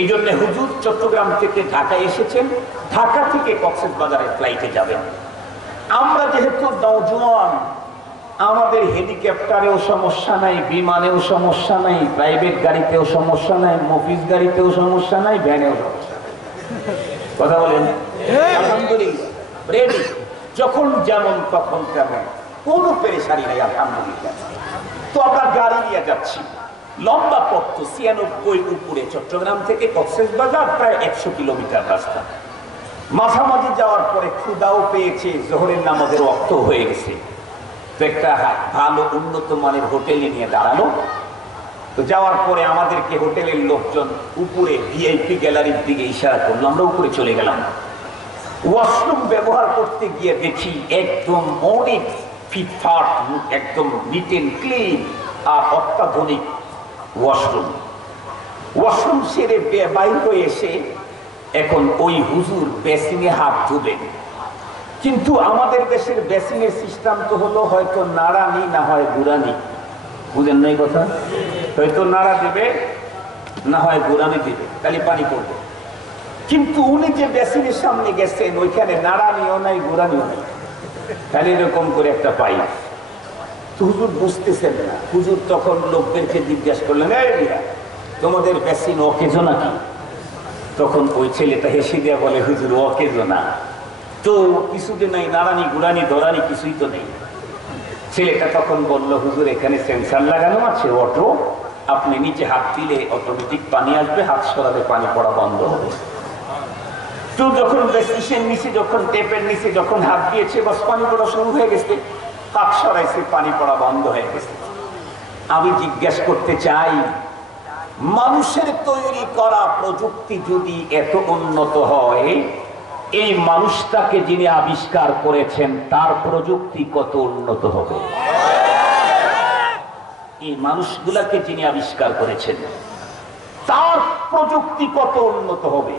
এই জন্য হুজুর চট্টগ্রাম থেকে ঢাকা এসেছেন, ঢাকা থেকে কক্সবাজারের ফ্লাইটে যাবেন। আমরা যেহেতু নওজোয়ান, আমাদের হেলিকপ্টারেও সমস্যা নাই, বিমানেও সমস্যা নাই, প্রাইভেট গাড়িতেও সমস্যা নাই, মফিজ গাড়িতেও সমস্যা নাই, ভ্যানেও সমস্যা নাই। কথা বলেন? আলহামদুলিল্লাহ, রেডি, যখন যেমন তখন তেমন, কোনো পেরেশানি নাই, আলহামদুলিল্লাহ। তো আমরা গাড়ি নিয়ে যাচ্ছি, লম্বা পথ, 96 উপরে, চট্টগ্রাম থেকে কক্সবাজার প্রায় 100 কিলোমিটার রাস্তা। মাঝামাঝি যাওয়ার পরে ক্ষুধাও পেয়েছে, জোহরের নামাজের ওয়াক্ত হয়ে গেছে। তো একটা ভালো উন্নত মানের হোটেলে নিয়ে দাঁড়ালো। তো যাওয়ার পরে আমাদেরকে হোটেলের লোকজন উপরে ভিআইপি গ্যালারির দিকে ইশারা করলো, আমরা উপরে চলে গেলাম। ওয়াশরুম ব্যবহার করতে গিয়ে দেখি একদম অনেক ফিটফাট, একদম নিট এন্ড ক্লিন আর অত্যাধুনিক ওয়াশরুম সেরে বাইর হয়ে এসে এখন ওই হুজুর বেসিনে হাত ধুবেন। কিন্তু আমাদের দেশের বেসিনের সিস্টেম তো হলো হয়তো নাড়ানি না হয় গুড়ানি, বুঝেন না এই কথা? হয়তো নাড়া দেবে না হয় গুড়ানি দেবে, তাহলে পানি পড়বে। কিন্তু উনি যে বেসিনের সামনে গেছেন ওইখানে নাড়ানিও নাই গুড়ানিও নাই, তাহলে এরকম করে একটা পাইপ। হুজুর বুঝতেছেন না। হুজুর তখন লোকদেরকে জিজ্ঞাসা করলেন, তোমাদের বেসিন অকেজো নাকি? তখন ওই ছেলেটা হেসে দিয়া বলে, হুজুর অকেজো না তো, কিছুদিন নাই, নাড়ানি গুড়ানি ধরানি কিছুই তো নেই। ছেলেটা তখন বলল, হুজুর এখানে সেন্সার লাগানো আছে, অটো, আপনি নিচে হাত দিলে অটোমেটিক পানি আসবে, হাত সরালে পানি পড়া বন্ধ হবে। তো যখন বেসিনের নিচে, যখন টেপের নিচে যখন হাত দিয়েছে, বাস পানি পড়া শুরু হয়ে গেছে, হাত সরাইছে, পানি পড়া বন্ধ হয়ে গেছে। আমি জিজ্ঞাসা করতে চাই, মানুষের তৈরি করা প্রযুক্তি যদি এত উন্নত হয়, এই মানুষটাকে যিনি আবিষ্কার করেছেন তার প্রযুক্তি কত উন্নত হবে? এই মানুষগুলাকে যিনি আবিষ্কার করেছেন তার প্রযুক্তি কত উন্নত হবে?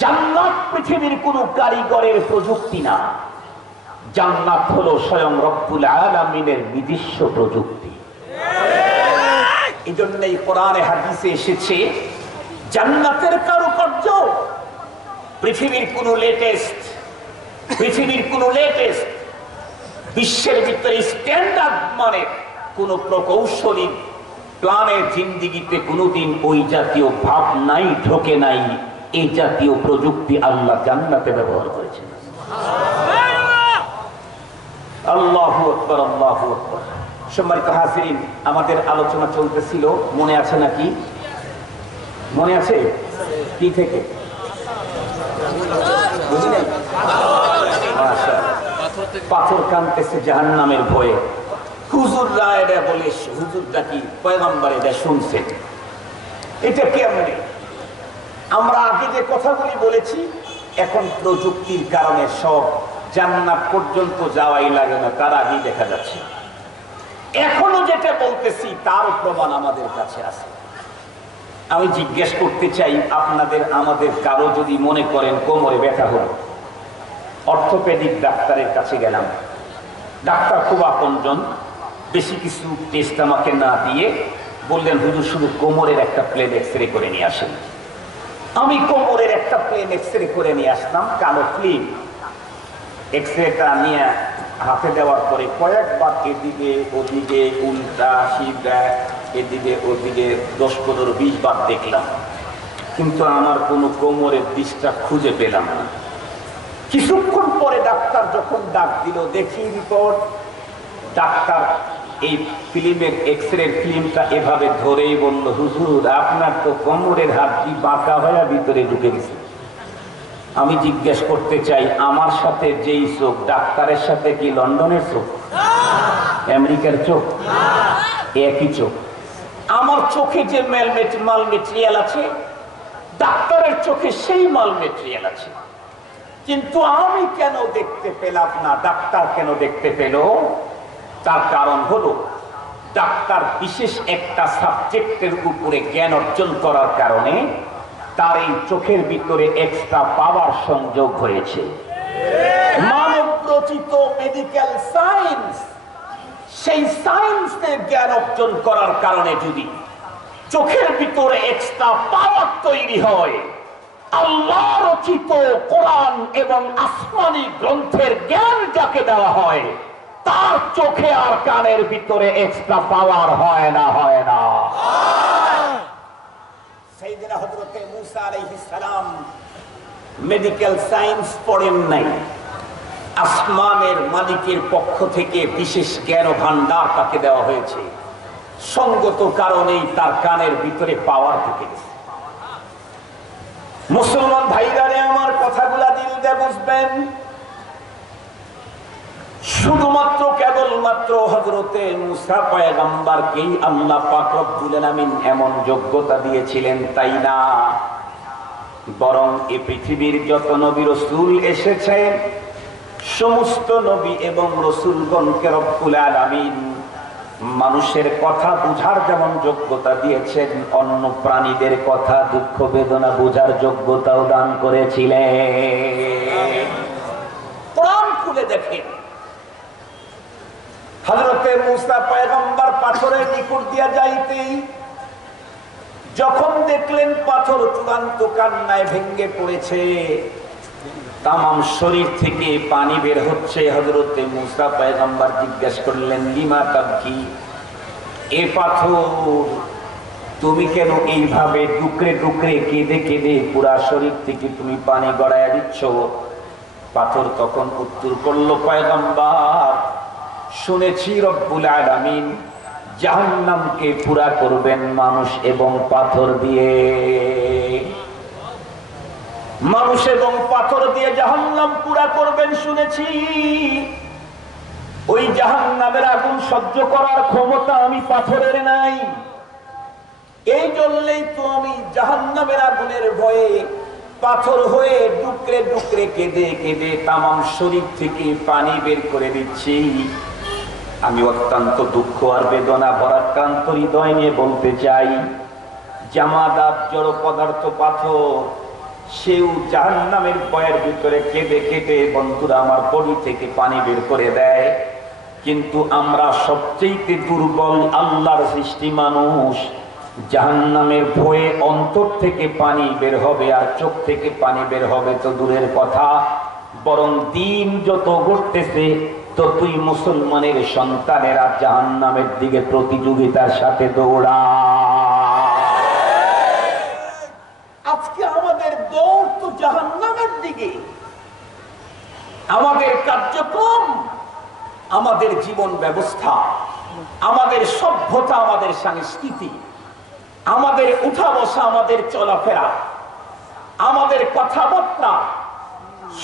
জান্নাত পৃথিবীর কোন কারিগরের প্রযুক্তি না, জান্নাত হলো স্বয়ং রব্বুল আলামিনের নিজস্ব প্রযুক্তি। এই জন্যই কোরআনে হাদিসে এসেছে জান্নাতের কারুকার্য পৃথিবীর কোন লেটেস্ট বিশ্বের ভিতরে স্ট্যান্ডার্ড মানে কোন প্রকৌশলী প্ল্যানের জিন্দিগিতে কোনোদিন ওই জাতীয় ভাব নাই, ঢোকে নাই। এই জাতীয় প্রযুক্তি আল্লাহ জান্নাতে ব্যবহার করেছেন। আল্লাহু আকবার, আল্লাহু আকবার। সম্মানিত হাজিরিন, আমাদের আলোচনা চলতেছিল, মনে আছে নাকি? মনে আছে? কি থেকে? পাথর কানতেছে জাহান্নামের ভয়ে। হুজুররা এটা বলে, হুজুরটা কি পয়গম্বর এটা শুনছেন। এটা কেমনে? আমরা আগে যে কথাগুলি বলেছি, এখন প্রযুক্তির কারণে সব জান্নাত পর্যন্ত যাওয়াই লাগে না, তার আগেই দেখা যাচ্ছে। এখনো যেটা বলতেছি তার প্রমাণ আমাদের কাছে আছে। আমি জিজ্ঞেস করতে চাই আপনাদের, আমাদের কারো যদি মনে করেন কোমরে ব্যথা হলো, অর্থোপেডিক ডাক্তারের কাছে গেলাম, ডাক্তার খুব আপনজন, বেশি কিছু টেস্ট আমাকে না দিয়ে বললেন হুজুর শুধু কোমরের একটা প্লেন এক্সরে করে নিয়ে আসেন। আমি কোমরের একটা প্লেন এক্সরে করে নিয়ে আসলাম, কালো ফিল্ম। এক্সরেটা নিয়ে হাতে দেওয়ার পরে কয়েকবার এদিকে ওদিকে উল্টা সিধা এদিকে ওদিকে 10-15-20 বার দেখলাম, কিন্তু আমার কোনো কোমরের দিশটা খুঁজে পেলাম না। কিছুক্ষণ পরে ডাক্তার যখন ডাক দিল, দেখি রিপোর্ট, ডাক্তার এই ফিল্মের এক্সরের ফিল্মটা এভাবে ধরেই বলল, হুজুর আপনার তো কোমরের হাড়টি বাঁকা হয়ে ভিতরে ঢুকে গেছে। আমি জিজ্ঞেস করতে চাই, আমার সাথে যেই চোখ, ডাক্তারের সাথে কি লন্ডনের চোখ, আমেরিকার চোখ? একই চোখ। আমার চোখে যে মাল মেটেরিয়াল আছে, ডাক্তারের চোখে সেই মাল মেটেরিয়াল আছে, কিন্তু আমি কেন দেখতে পেলাম না, ডাক্তার কেন দেখতে পেল? তার কারণ হলো ডাক্তার বিশেষ একটা সাবজেক্টের উপরে জ্ঞান অর্জন করার কারণে তার এই চোখের ভিতরে এক্সট্রা পাওয়ার সংযোগ হয়েছে। মানব রচিত মেডিকেল সায়েন্স, সেই সায়েন্সের জ্ঞান অর্জন করার কারণে যদি চোখের ভিতরে এক্সট্রা পাওয়ার তৈরি হয়, আল্লাহ রচিত কোরআন এবং আসমানি গ্রন্থের জ্ঞান যাকে দেওয়া হয়, তার চোখে আর কানের ভিতরে এক্সট্রা পাওয়ার হয় না, হয় না। সাইয়েদনা হযরত মুসা আলাইহিস সালাম মেডিকেল সায়েন্স পড়েন নাই, আসমানের মালিকের পক্ষ থেকে বিশেষ জ্ঞান ভান্ডার তাকে দেওয়া হয়েছে, সঙ্গত কারণেই তার কানের ভিতরে পাওয়ার ঢুকে গেছে। মুসলমান ভাইরা আমার কথাগুলা দিল দিয়ে বুঝবেন, শুধুমাত্র কেবলমাত্র হযরতে মুসা পয়গম্বরকেই আল্লাহ পাক রব্বুল আলামিন এমন যোগ্যতা দিয়েছিলেন তাই না, বরং এই পৃথিবীর যত নবী রাসূল এসেছেন, সমস্ত নবী এবং রাসূলগণকে রব্বুল আলামিন মানুষের কথা বুঝার যেমন যোগ্যতা দিয়েছেন, অন্য প্রাণীদের কথা দুঃখ বেদনা বুঝার যোগ্যতাও দান করেছিলেন। কোরআন খুলে দেখেন, হযরতে মুসা পয়গম্বর পাথরের নিকট দিয়া যাইতেই যখন দেখলেন পাথর চূড়ান্ত কান্নায় ভেঙে পড়েছে, তামাম শরীর থেকে পানি বের হচ্ছে, হযরতে মুসা পয়গম্বর জিজ্ঞেস করলেন, লিমা তাবকি, এ পাথর তুমি কেন এইভাবে ডুকরে ডুকরে কেঁদে কেঁদে পুরা শরীর থেকে তুমি পানি গড়াইয়া দিচ্ছ? পাথর তখন উত্তর করলো, পয়গম্বর শুনেছি রব্বুল আলামিন জাহান্নামকে পুরা করবেন মানুষ এবং পাথর দিয়ে, মানুষ এবং পাথর দিয়ে জাহান্নাম পুরা করবেন শুনেছি। ওই জাহান্নামের আগুন সহ্য করার ক্ষমতা আমি পাথরের নাই, এই জন্যই তো আমি জাহান্নামের আগুনের ভয়ে পাথর হয়ে ডুকরে ডুকরে কেঁদে কেঁদে তামাম শরীর থেকে পানি বের করে দিচ্ছি। আমি অত্যন্ত দুঃখ আর বেদনা ভরাক্রান্ত হৃদয় নিয়ে বলতে চাই, জামাদাত জড় পদার্থ পাথর, সেও জাহান্নামের ভয়ের ভিতরে কেঁদে কেটে বন্ধুরা আমার বডি থেকে পানি বের করে দেয়। কিন্তু আমরা সবচেয়ে দুর্বল আল্লাহর সৃষ্টি মানুষ, জাহান্নামের ভয়ে অন্তর থেকে পানি বের হবে আর চোখ থেকে পানি বের হবে তো দূরের কথা, বরং দিন যত ঘটতেছে ততই মুসলমানের সন্তানেরা জাহান্নামের দিকে প্রতিযোগিতার সাথে দৌড়া। আজকে আমাদের দৌড় তো জাহান্নামের দিকে। আমাদের কার্যক্রম, আমাদের জীবন ব্যবস্থা, আমাদের সভ্যতা, আমাদের সংস্কৃতি, আমাদের উঠা বসা, আমাদের চলাফেরা, আমাদের কথাবার্তা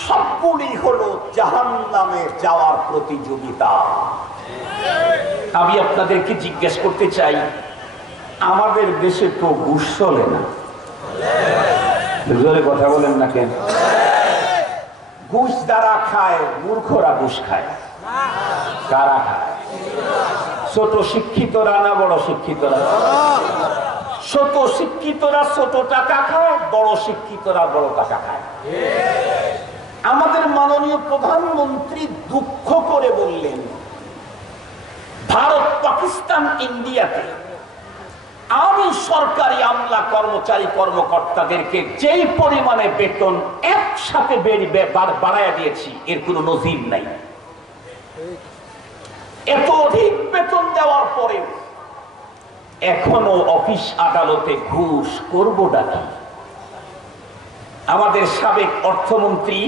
সবগুলি হলো জাহান্নামে যাওয়ার প্রতিযোগিতা। আমি আপনাদেরকে জিজ্ঞেস করতে চাই, আমাদের দেশে তো ঘুষ চলে না, জোরে কথা বলেন না কেন? ঘুষ যারা খায় মূর্খরা ঘুষ খায়। কারা খায়? ছোট শিক্ষিতরা না বড় শিক্ষিতরা? ছোট শিক্ষিতরা ছোট টাকা খায়, বড় শিক্ষিতরা বড় টাকা খায়। আমাদের মাননীয় প্রধানমন্ত্রী দুঃখ করে বললেন, ভারত পাকিস্তান ইন্ডিয়াতে আমি সরকারি আমলা কর্মচারী কর্মকর্তাদেরকে যেই পরিমাণে বেতন একসাথে বাড়াইয়া দিয়েছি এর কোনো নজির নাই। এত অধিক বেতন দেওয়ার পরে এখনো অফিস আদালতে ঘুষ করবো নাকি? আমাদের সাবেক অর্থমন্ত্রী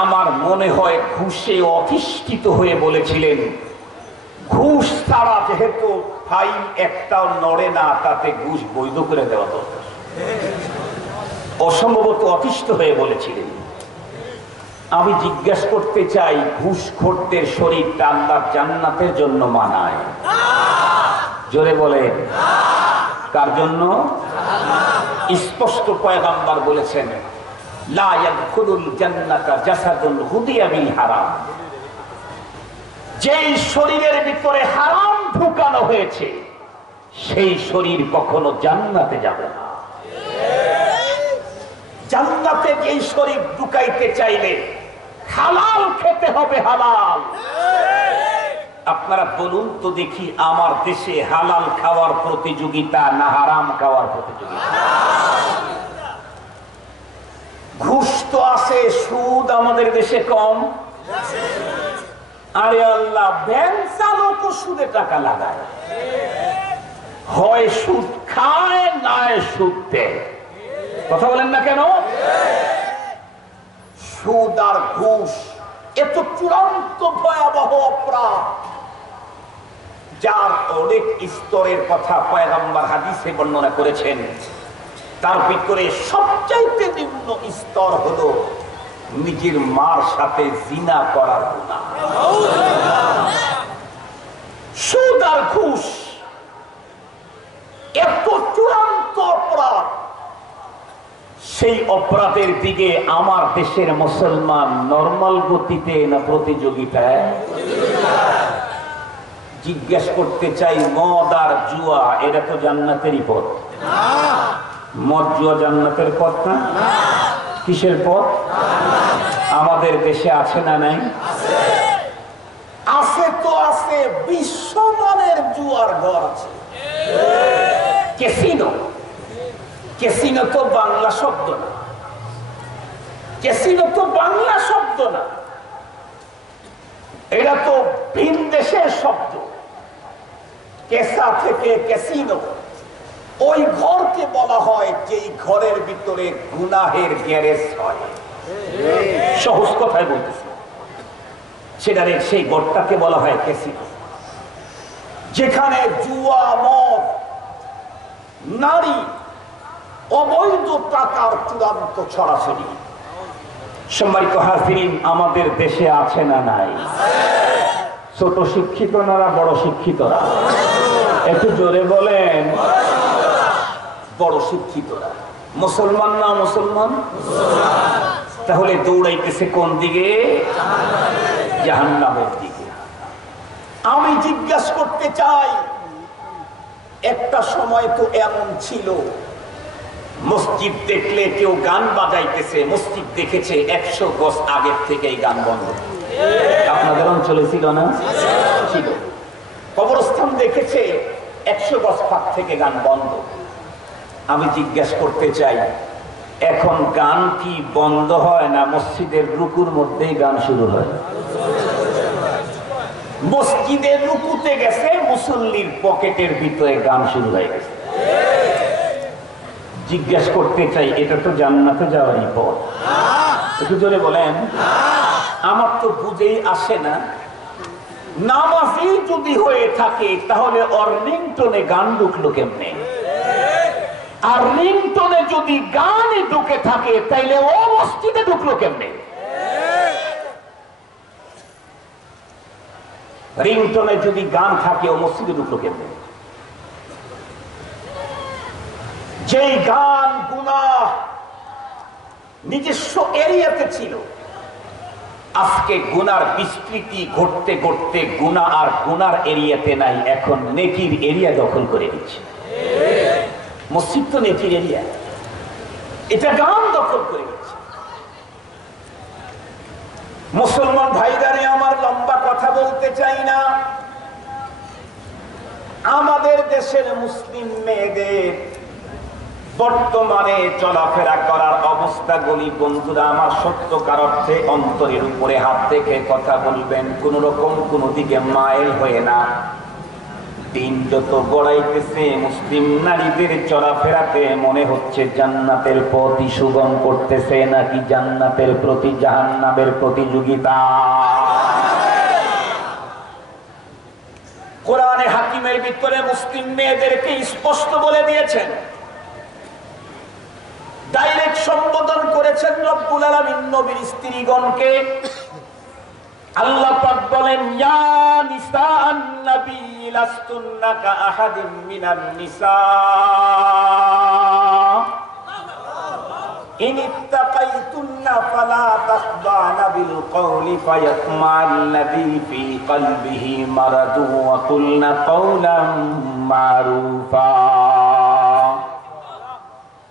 আমার মনে হয় ঘুষে অধিষ্ঠিত হয়ে বলেছিলেন, ঘুষ ছাড়া যেহেতু ফাইল একটাও নড়ে না, তাতে ঘুষ বৈধ করে দেওয়া দরকার। অসম্ভবত অতিষ্ঠ হয়ে বলেছিলেন। আমি জিজ্ঞেস করতে চাই, ঘুষখোরদের শরীরটা আল্লাহর জান্নাতের জন্য মানায়? জোরে বলে, কার জন্য? স্পষ্ট পয়গম্বর বলেছেন, লা ইয়াদখুলুল জান্নাতা জাসাদুন হুদিয়া বিল হারাম। যেই শরীরের ভিতরে হারাম ঢুকানো হয়েছে সেই শরীর কখনো জান্নাতে যাবে না। জান্নাতে এই শরীর ঢুকাইতে চাইলে হালাল খেতে হবে, হালাল। আপনারা বলুন তো দেখি, আমার দেশে হালাল খাওয়ার প্রতিযোগিতা না হারাম খাওয়ার প্রতিযোগিতা? ঘুষ তো আছে, সুদ আমাদের দেশে কম। আরে আল্লাহ, ব্যাংক চালক সুদে টাকা লাগায়, হয় সুদ খায় না সুদ দেয়। কথা বলেন না কেন? সুদ আর ঘুষ এত চূড়ান্ত ভয়াবহ অপরাধ, যার অনেক স্তরের কথা পয়গম্বর হাদিসে বর্ণনা করেছেন। তার ভিতরে সবচাইতে নিম্ন স্তর হলো নিজের মার সাথে জিনা করার গুনাহ। সুদ আর ঘুষ এত চূড়ান্ত অপরাধ, সেই অপরাধের দিকে আমার দেশের মুসলমান নরমাল গতিতে না প্রতিযোগিতায়? জিজ্ঞেস করতে চাই, মদ আর জুয়া এটা তো জান্নাতেরই পথ। মদ জুয়া জান্নাতের পথ না? কিসের পথ? আমাদের দেশে আছে না নাই? আছে তো আছে, বিশ্বমানের জুয়ার ঘর আছে। ক্যাসিনো, ক্যাসিনো তো বাংলা শব্দ না, ক্যাসিনো তো বাংলা শব্দ না, এটা তো ভিন দেশের শব্দ। কেসা থেকে ক্যাসিনো, ওই ঘরকে বলা হয় যেই ঘরের ভিতরে গুনাহের গ্যারেজ হয়। সহজ কথায় বলতেছি, সেটার সেই ঘরটাকে বলা হয় ক্যাসিনো, যেখানে জুয়া, মদ, নারী, অবৈধ টাকার চূড়ান্ত ছড়াছড়ি। সম্মানিত হাজিরিন, আমাদের দেশে আছে না নাই? ছোট শিক্ষিত না বড় শিক্ষিতরা? একটু জোরে বলেন। বড় শিক্ষিতরা। মুসলমান না মুসলমান? তাহলে দৌড়াইতেছে কোন দিকে? জাহান্নামের দিকে। আমি জিজ্ঞাসা করতে চাই, একটা সময় তো এমন ছিল মসজিদ দেখলে কেউ গান বাজাইতেছে, মসজিদ দেখেছে 100 গজ আগের থেকেই গান বন্ধ। আপনাদের অঞ্চলে ছিল না? ছিল। কবরস্থান দেখেছে 100 গজ ফাঁক থেকে গান বন্ধ। আমি জিজ্ঞেস করতে চাই, এখন গান কি বন্ধ হয় না মসজিদের রুকুর মধ্যেই গান শুরু হয়? মসজিদের রুকুতে গেছে, মুসল্লির পকেটের ভিতরে গান শুরু হয়ে গেছে। জিজ্ঞেস করতে চাই, এটা তো জান্নাতে যাওয়ারই পথ। একটু জোরে বলেন। আমার তো বুঝেই আসে না, নামাজি যদি হয়ে থাকে তাহলে ওর রিংটোনে গান ঢুকলো কেমনে? আর রিংটোনে যদি গানই ঢুকে থাকে তাইলে ও মসজিদে ঢুকলো কেমনে? রিংটোনে যদি গান থাকে ও মসজিদে ঢুকলো কেমনে? যেই গান গুনাহ নিজস্ব এরিয়াতে ছিল, আজকে গুনার বিস্তৃতি ঘটতে ঘটতে গুনাহ আর গুনার এরিয়াতে নাই, এখন নেকির এরিয়া দখল করে নিচ্ছে। মসজিদ তো নেকির এরিয়া, এটা গান দখল করে নিচ্ছে। মুসলমান ভাইদারে আমার লম্বা কথা বলতে চাই না, আমাদের দেশের মুসলিম মেয়েদের বর্তমানে চলাফেরা করার অবস্থাগুলি বন্ধুরা আমার সত্যকার অর্থে অন্তরের উপরে হাত রেখে কথা বলবেন, কোন রকম কোন দিকে মাইল হয়ে না। দিন যত গড়াইতেছে মুসলিম নারীদের চলাফেরাতে মনে হচ্ছে জান্নাতের পথই সুগম করতেছে নাকি জান্নাতের প্রতি জাহান্নামের প্রতিযোগিতা। কোরআনে হাকিমের ভিতরে মুসলিম মেয়েদেরকে স্পষ্ট বলে দিয়েছেন, ডাইরেক্ট সম্বোধন করেছেন রব্বুল আলামিন নবীর স্ত্রীগণকে। আল্লাহ পাক বলেন, ইয়া নিসাআন নবী লাস্তুন্না কাআহাদিম মিনান নিসা ইন ইত্তাকাইতুন্না ফালা তাখদানা বিল কওলি ফায়াতমা'আল্লাযী ফী কলবিহি মারাদুন ওয়া কুলনা কওলাম মারুফা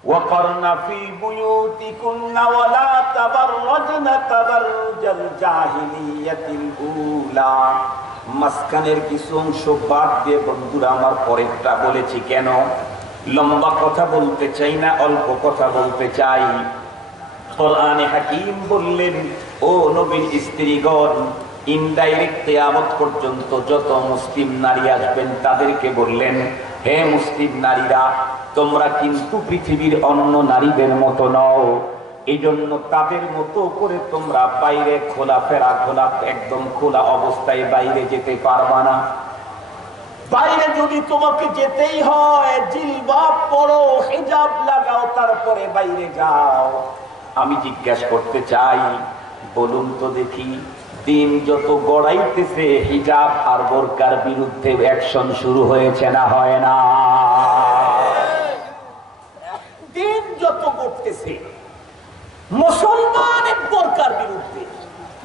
وقرن في بيوتكن ولا تبرجن تبرج الجاهلية الأولى। মাঝখানের কিছু অংশ বাদ দিয়ে বন্ধুরা আমার পরেরটা বলেছি কেন? লম্বা কথা বলতে চাই না, অল্প কথা বলতে চাই। কোরআনে হাকিম বললেন, ও নবীর স্ত্রীগণ, ইনডাইরেক্ট কিয়ামত পর্যন্ত যত মুসলিম নারী আসবেন তাদেরকে বললেন, হে মুসলিম নারীরা, তোমরা কিন্তু পৃথিবীর অন্য নারীদের মতো নও, এই জন্য তাদের মতো করে তোমরা বাইরে খোলাফেরা একদম খোলা অবস্থায় বাইরে যেতে পারবা না। বাইরে যদি তোমাকে যেতেই হয় জিলবাব পরো, হিজাব লাগাও, তারপরে বাইরে যাও। আমি জিজ্ঞাসা করতে চাই, বলুন তো দেখি, দিন যত গড়াইতেছে হিজাব আর বোরকার বিরুদ্ধে অ্যাকশন শুরু হয়েছে না হয় না? দিন যত ঘটতেছে মুসলমান বোরকার বিরুদ্ধে,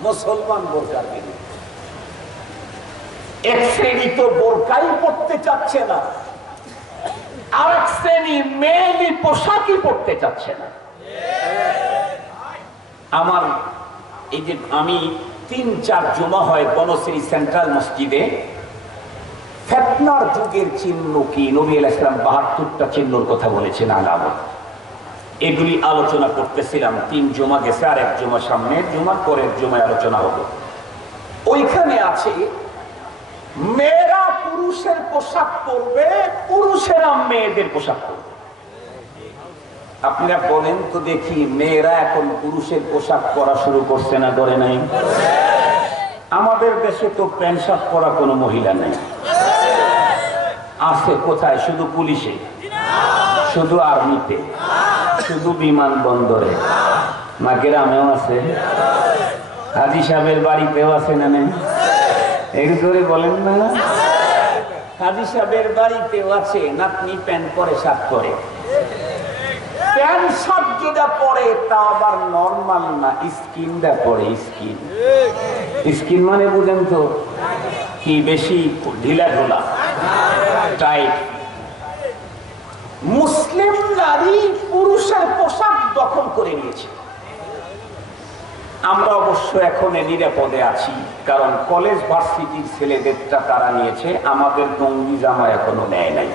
মুসলমান বোরকার বিরুদ্ধে। এক শ্রেণী তো বোরকাই পড়তে চাচ্ছে না, আর এক শ্রেণী মেয়েলি পোশাকই পড়তে চাচ্ছে না। আমার এই যে আমি 3-4 জুমা হয় বনশ্রী সেন্ট্রাল মসজিদে, ফিতনার যুগের চিহ্ন কি? নবী আলাইহিস সালাম 72টা চিহ্নের কথা বলেছেন আলামত। এগুলি আলোচনা করতেছিলাম। 3 জুমা গেছে, আর 1 জুমা সামনে, জুমার পরের জুমায় আলোচনা হবে। ওইখানে আছে মেয়েরা পুরুষের পোশাক পরবে, পুরুষেরা মেয়েদের পোশাক পরবে। আপনারা বলেন তো দেখি, মেয়েরা এখন পুরুষের পোশাক পরা শুরু করছে না করে নাই? আমাদের দেশে তো প্যান্ট শার্ট পরা কোনো মহিলা নেই। আছে কোথায়? শুধু পুলিশে, শুধু আর্মিতে, শুধু বিমানবন্দরে, না গ্রামেও আছে, হাজী সাহেবের বাড়িতেও আছে না নেই? এই করে বলেন না, হাজী সাহেবের বাড়িতেও আছে। নাতনি প্যান্ট পরে, শার্ট পরে। প্যান্ট শার্ট যেটা পরে তা আবার নরমাল না, স্কিনটা পরে। স্কিন মানে বুঝেন তো কি? বেশি ঢিলা ঢোলা, টাইট। মুসলিম নারী পুরুষ পুরুষের পোশাক দখল করে নিয়েছে। আমরা অবশ্য এখন নিরাপদে আছি, কারণ কলেজ ভার্সিটির ছেলেদেরটা তারা নিয়েছে, আমাদের গঙ্গি জামা এখনো নেয় নাই,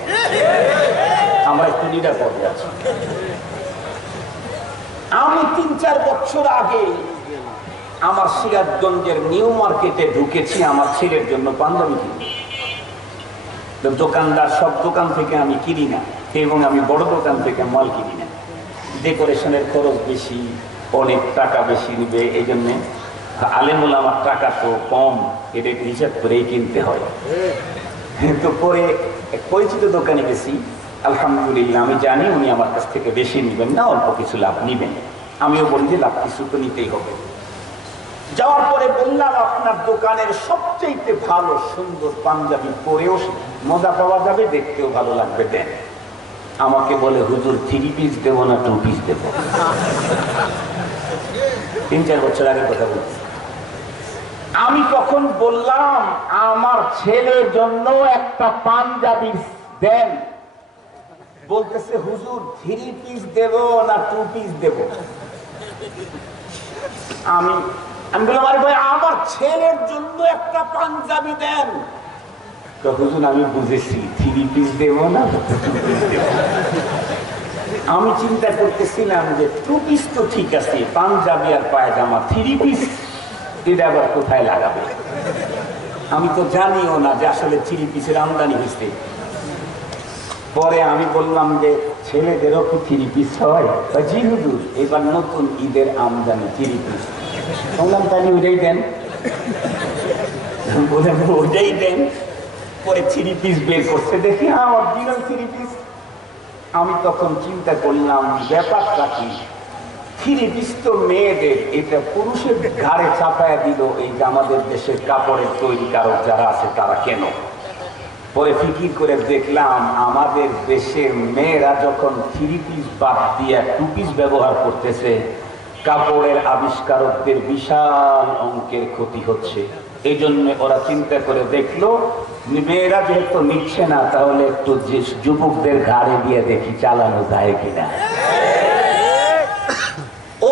আমরা একটু নিরাপদে আছি। আমি ৩-৪ বছর আগে আমার সিরাজগঞ্জের নিউ মার্কেটে ঢুকেছি আমার ছেলের জন্য পাঞ্জাবি কিনি। দোকানদার সব দোকান থেকে আমি কিনি না, এবং আমি বড় দোকান থেকে মাল কিনি না, ডেকোরেশনের খরচ বেশি, অনেক টাকা বেশি নিবে, এই জন্যে আলেমুল আমার টাকা তো কম, এটা একটু হিসাব করেই কিনতে হয়। তো পরে পরিচিত দোকানে গেছি, আলহামদুলিল্লাহ আমি জানি উনি আমার কাছ থেকে বেশি নিবেন না, অল্প কিছু লাভ নিবেন। আমিও বলি যে লাভ কিছু তো নিতেই হবে। যাওয়ার পরে বললাম, আপনার দোকানের সবচেয়ে ভালো সুন্দর পাঞ্জাবি পরেও মজা পাওয়া যাবে, দেখতেও ভালো লাগবে, দেন। আমাকে বলে, হুজুর 3 পিস দেবো না 2 পিস দেবো? 3-4 বছর আগে কথা বলছি। আমি তখন বললাম, আমার ছেলের জন্য একটা পাঞ্জাবি দেন। বলতেছে, হুজুর 3 পিস দেব না 2 পিস দেব? আমি বললাম, আরে ভাই, আমার ছেলের জন্য একটা পাঞ্জাবি দেন। হুজুর আমি বুঝেছি, 3 পিস দেব না 2 পিস দেব। আমি চিন্তা করতেছিলাম যে 2 পিস তো ঠিক আছে, পাঞ্জাবি আর পায়জামা, 3 পিস এটা আবার কোথায় লাগাবে? আমি তো জানিও না যে আসলে 3 পিসের আমদানি হয়েছে। পরে আমি বললাম যে, ছেলেদেরও কি 3 পিস হয়? জি হুজুর, এবার নতুন ঈদের আমদানি 3 পিস। বললাম, তাহলে ওইটাই দেন। বললাম, ওইটাই দেন। পরে 3 পিস বের করছে, দেখি হ্যাঁ অরিজিনাল 3 পিস। আমি তখন চিন্তা করলাম, ব্যাপারটা কি? 3 পিস তো মেয়েদের, এটা পুরুষের ঘাড়ে চাপায়া দিল এই যে আমাদের দেশের কাপড়ের তৈরিকারক যারা আছে তারা কেন? পরে ফিকির করে দেখলাম, আমাদের দেশের মেয়েরা যখন 3 পিস বাদ দিয়ে 2 পিস ব্যবহার করতেছে, কাপড়ের আবিষ্কারকদের বিশাল অঙ্কের ক্ষতি হচ্ছে। এই জন্য ওরা চিন্তা করে দেখলো, মেয়েরা যেহেতু নিচ্ছে না, তাহলে একটু যে যুবকদের ঘাড়ে দিয়ে দেখি চালানো যায় কিনা।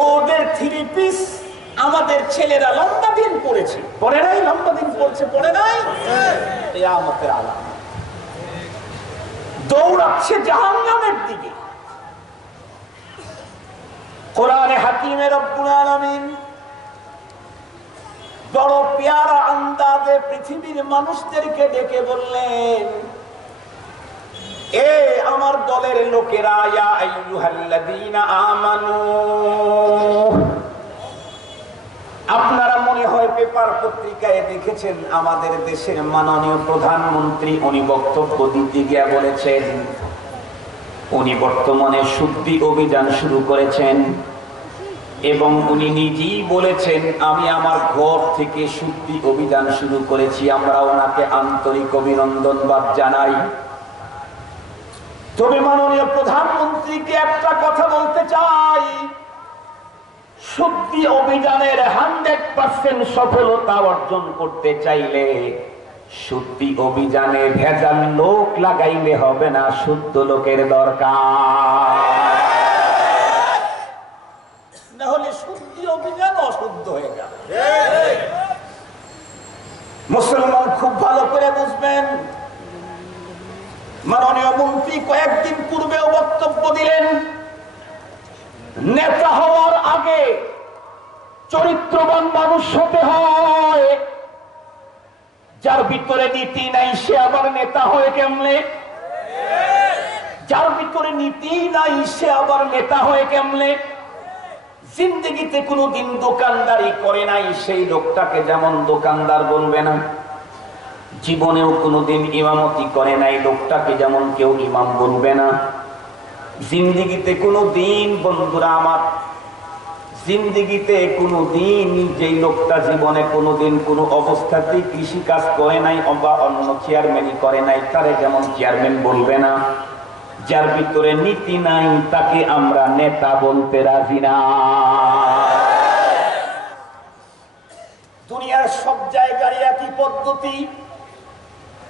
ওদের 3 পিস আমাদের ছেলেরা লম্বা দিন পড়েছে, পড়ে নাই? লম্বা দিন পড়ছে, পড়ে নাই? কিয়ামতের আলামত। দৌড়াচ্ছে জাহান্নামের দিকে। কোরআনে হাকিমে রব্বুল আলামিন বড় পেয়ারা আন্দাজে পৃথিবীর মানুষদেরকে ডেকে বললেন, এ আমার দলের লোকেরা, ইয়া আইয়ুহাল্লাযীনা আমানু, আপনারা মনে হয় পেপার পত্রিকায় দেখেছেন আমাদের দেশের মাননীয় প্রধানমন্ত্রী উনি বক্তব্য দিতে গিয়ে বলেছেন, উনি বর্তমানে শুদ্ধি অভিযান শুরু করেছেন এবং উনি নিজেই বলেছেন, আমি আমার ঘর থেকে শুদ্ধি অভিযান শুরু করেছি। আমরা ওনাকে আন্তরিক অভিনন্দনবাদ জানাই। তবে মাননীয় প্রধানমন্ত্রীকে একটা কথা বলতে চাই, শুদ্ধি অভিযানের 100% সফলতা অর্জন করতে চাইলে শুদ্ধি অভিযানে ভেজাল লোক লাগাইলে হবে না, শুদ্ধ লোকের দরকার। না হলে শুদ্ধি অভিযান অশুদ্ধ হয়ে যাবে। মুসলমান খুব ভালো করে বুঝবেন, মাননীয় মন্ত্রী কয়েকদিন পূর্বেও বক্তব্য দিলেন, নেতা হওয়ার আগে চরিত্রবান মানুষ হতে হয়। যার ভিতরে নীতি নাই সে আবার নেতা হয় কেমনে? যার ভিতরে নীতি নাই সে আবার নেতা হয় কেমনে? জিন্দেগিতে কোনোদিন দোকানদারি করে নাই সেই লোকটাকে যেমন দোকানদার বলবে না, জীবনেও কোনোদিন ইমামতি করে নাই লোকটাকে যেমন কেউ ইমাম বলবে না। জিন্দেগিতে কোনোদিন, বন্ধুরা আমার, জিন্দেগিতে কোনোদিন যেই লোকটা জীবনে কোনোদিন কোনো অবস্থাতেই কৃষি কাজ করে নাই বা অন্য চেয়ারম্যানই করে নাই, তারে যেমন চেয়ারম্যান বলবে না। যার ভিতরে নীতি নাই তাকে আমরা নেতা বলতে রাজি না। দুনিয়ার সব জায়গায় একই পদ্ধতি।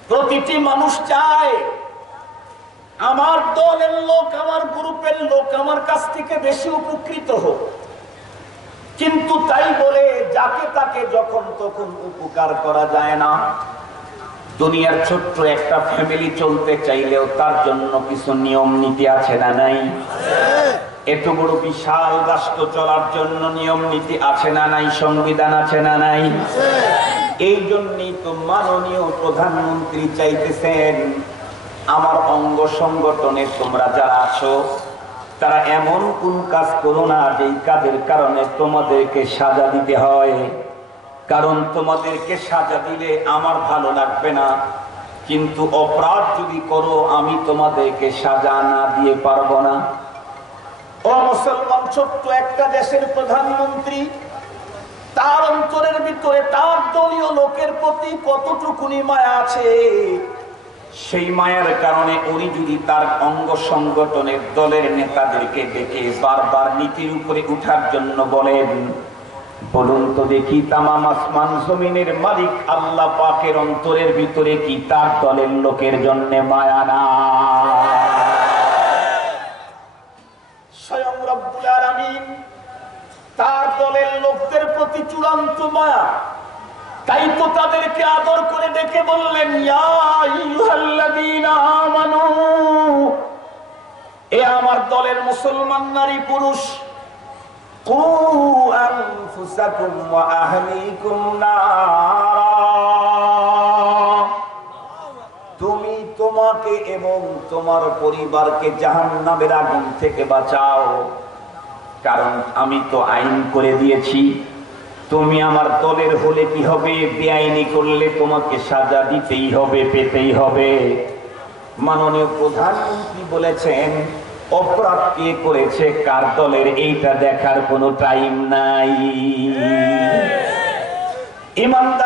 প্রতিটি মানুষ চায় আমার দলের লোক, আমার গ্রুপের লোক আমার কাছ থেকে বেশি উপকৃত হোক, কিন্তু তাই বলে যাকে তাকে যখন তখন উপকার করা যায় না। দুনিয়ার ছোট্ট একটা ফ্যামিলি চলতে চাইলেও তার জন্য কিছু নিয়ম নীতি আছে না নাই? এত বড় বিশাল রাষ্ট্র চলার জন্য নিয়ম নীতি আছে না নাই? সংবিধান আছে না নাই? এই জন্যই তো মাননীয় প্রধানমন্ত্রী চাইতেছেন আমার অঙ্গ সংগঠনে তোমরা যারা আছো তারা এমন কোন কাজ করো না যেই কাজের কারণে তোমাদেরকে সাজা দিতে হয়। কারণ তোমাদেরকে সাজা দিলে আমার ভালো লাগবে না, কিন্তু অপরাধ যদি করো আমি তোমাদেরকে সাজা না দিয়ে পারবো না। ও মুসলমান, ছোট্ট একটা দেশের প্রধানমন্ত্রী, তার অন্তরের ভিতরে তার দলীয় লোকের প্রতি কতটুকুনি মায়া আছে, সেই মায়ার কারণে উনি যদি তার অঙ্গ সংগঠনের দলের নেতাদেরকে ডেকে বারবার নীতির উপরে উঠার জন্য বলেন, বলুন তো দেখি তামাম আসমান জমিনের মালিক আল্লাহ পাকের অন্তরের ভিতরে কি তার দলের লোকের জন্য মায়া না? স্বয়ং রব্বুল আলামিন তার দলের লোকদের প্রতি চূড়ান্ত মায়া, তাই তো তাদেরকে আদর করে ডেকে বললেন, ইয়া আইয়ুহাল্লাযীনা আমানু, এ আমার দলের মুসলমান নারী পুরুষ, কু আনফুসাকুম ওয়া আহলিকুম নারা, তুমি তোমাকে এবং তোমার পরিবারকে জাহান্নামের আগুন থেকে বাঁচাও। কারণ আমি তো আইন করে দিয়েছি, তুমি আমার দলের হলে কি হবে, বেআইনি করলে তোমাকে সাজা দিতেই হবে, পেতেই হবে। মাননীয় প্রধানমন্ত্রী বলেছেন অপরাধ কে করেছে, কার দলের, এইটা দেখার কোনো টাইম নাই। ইমানদার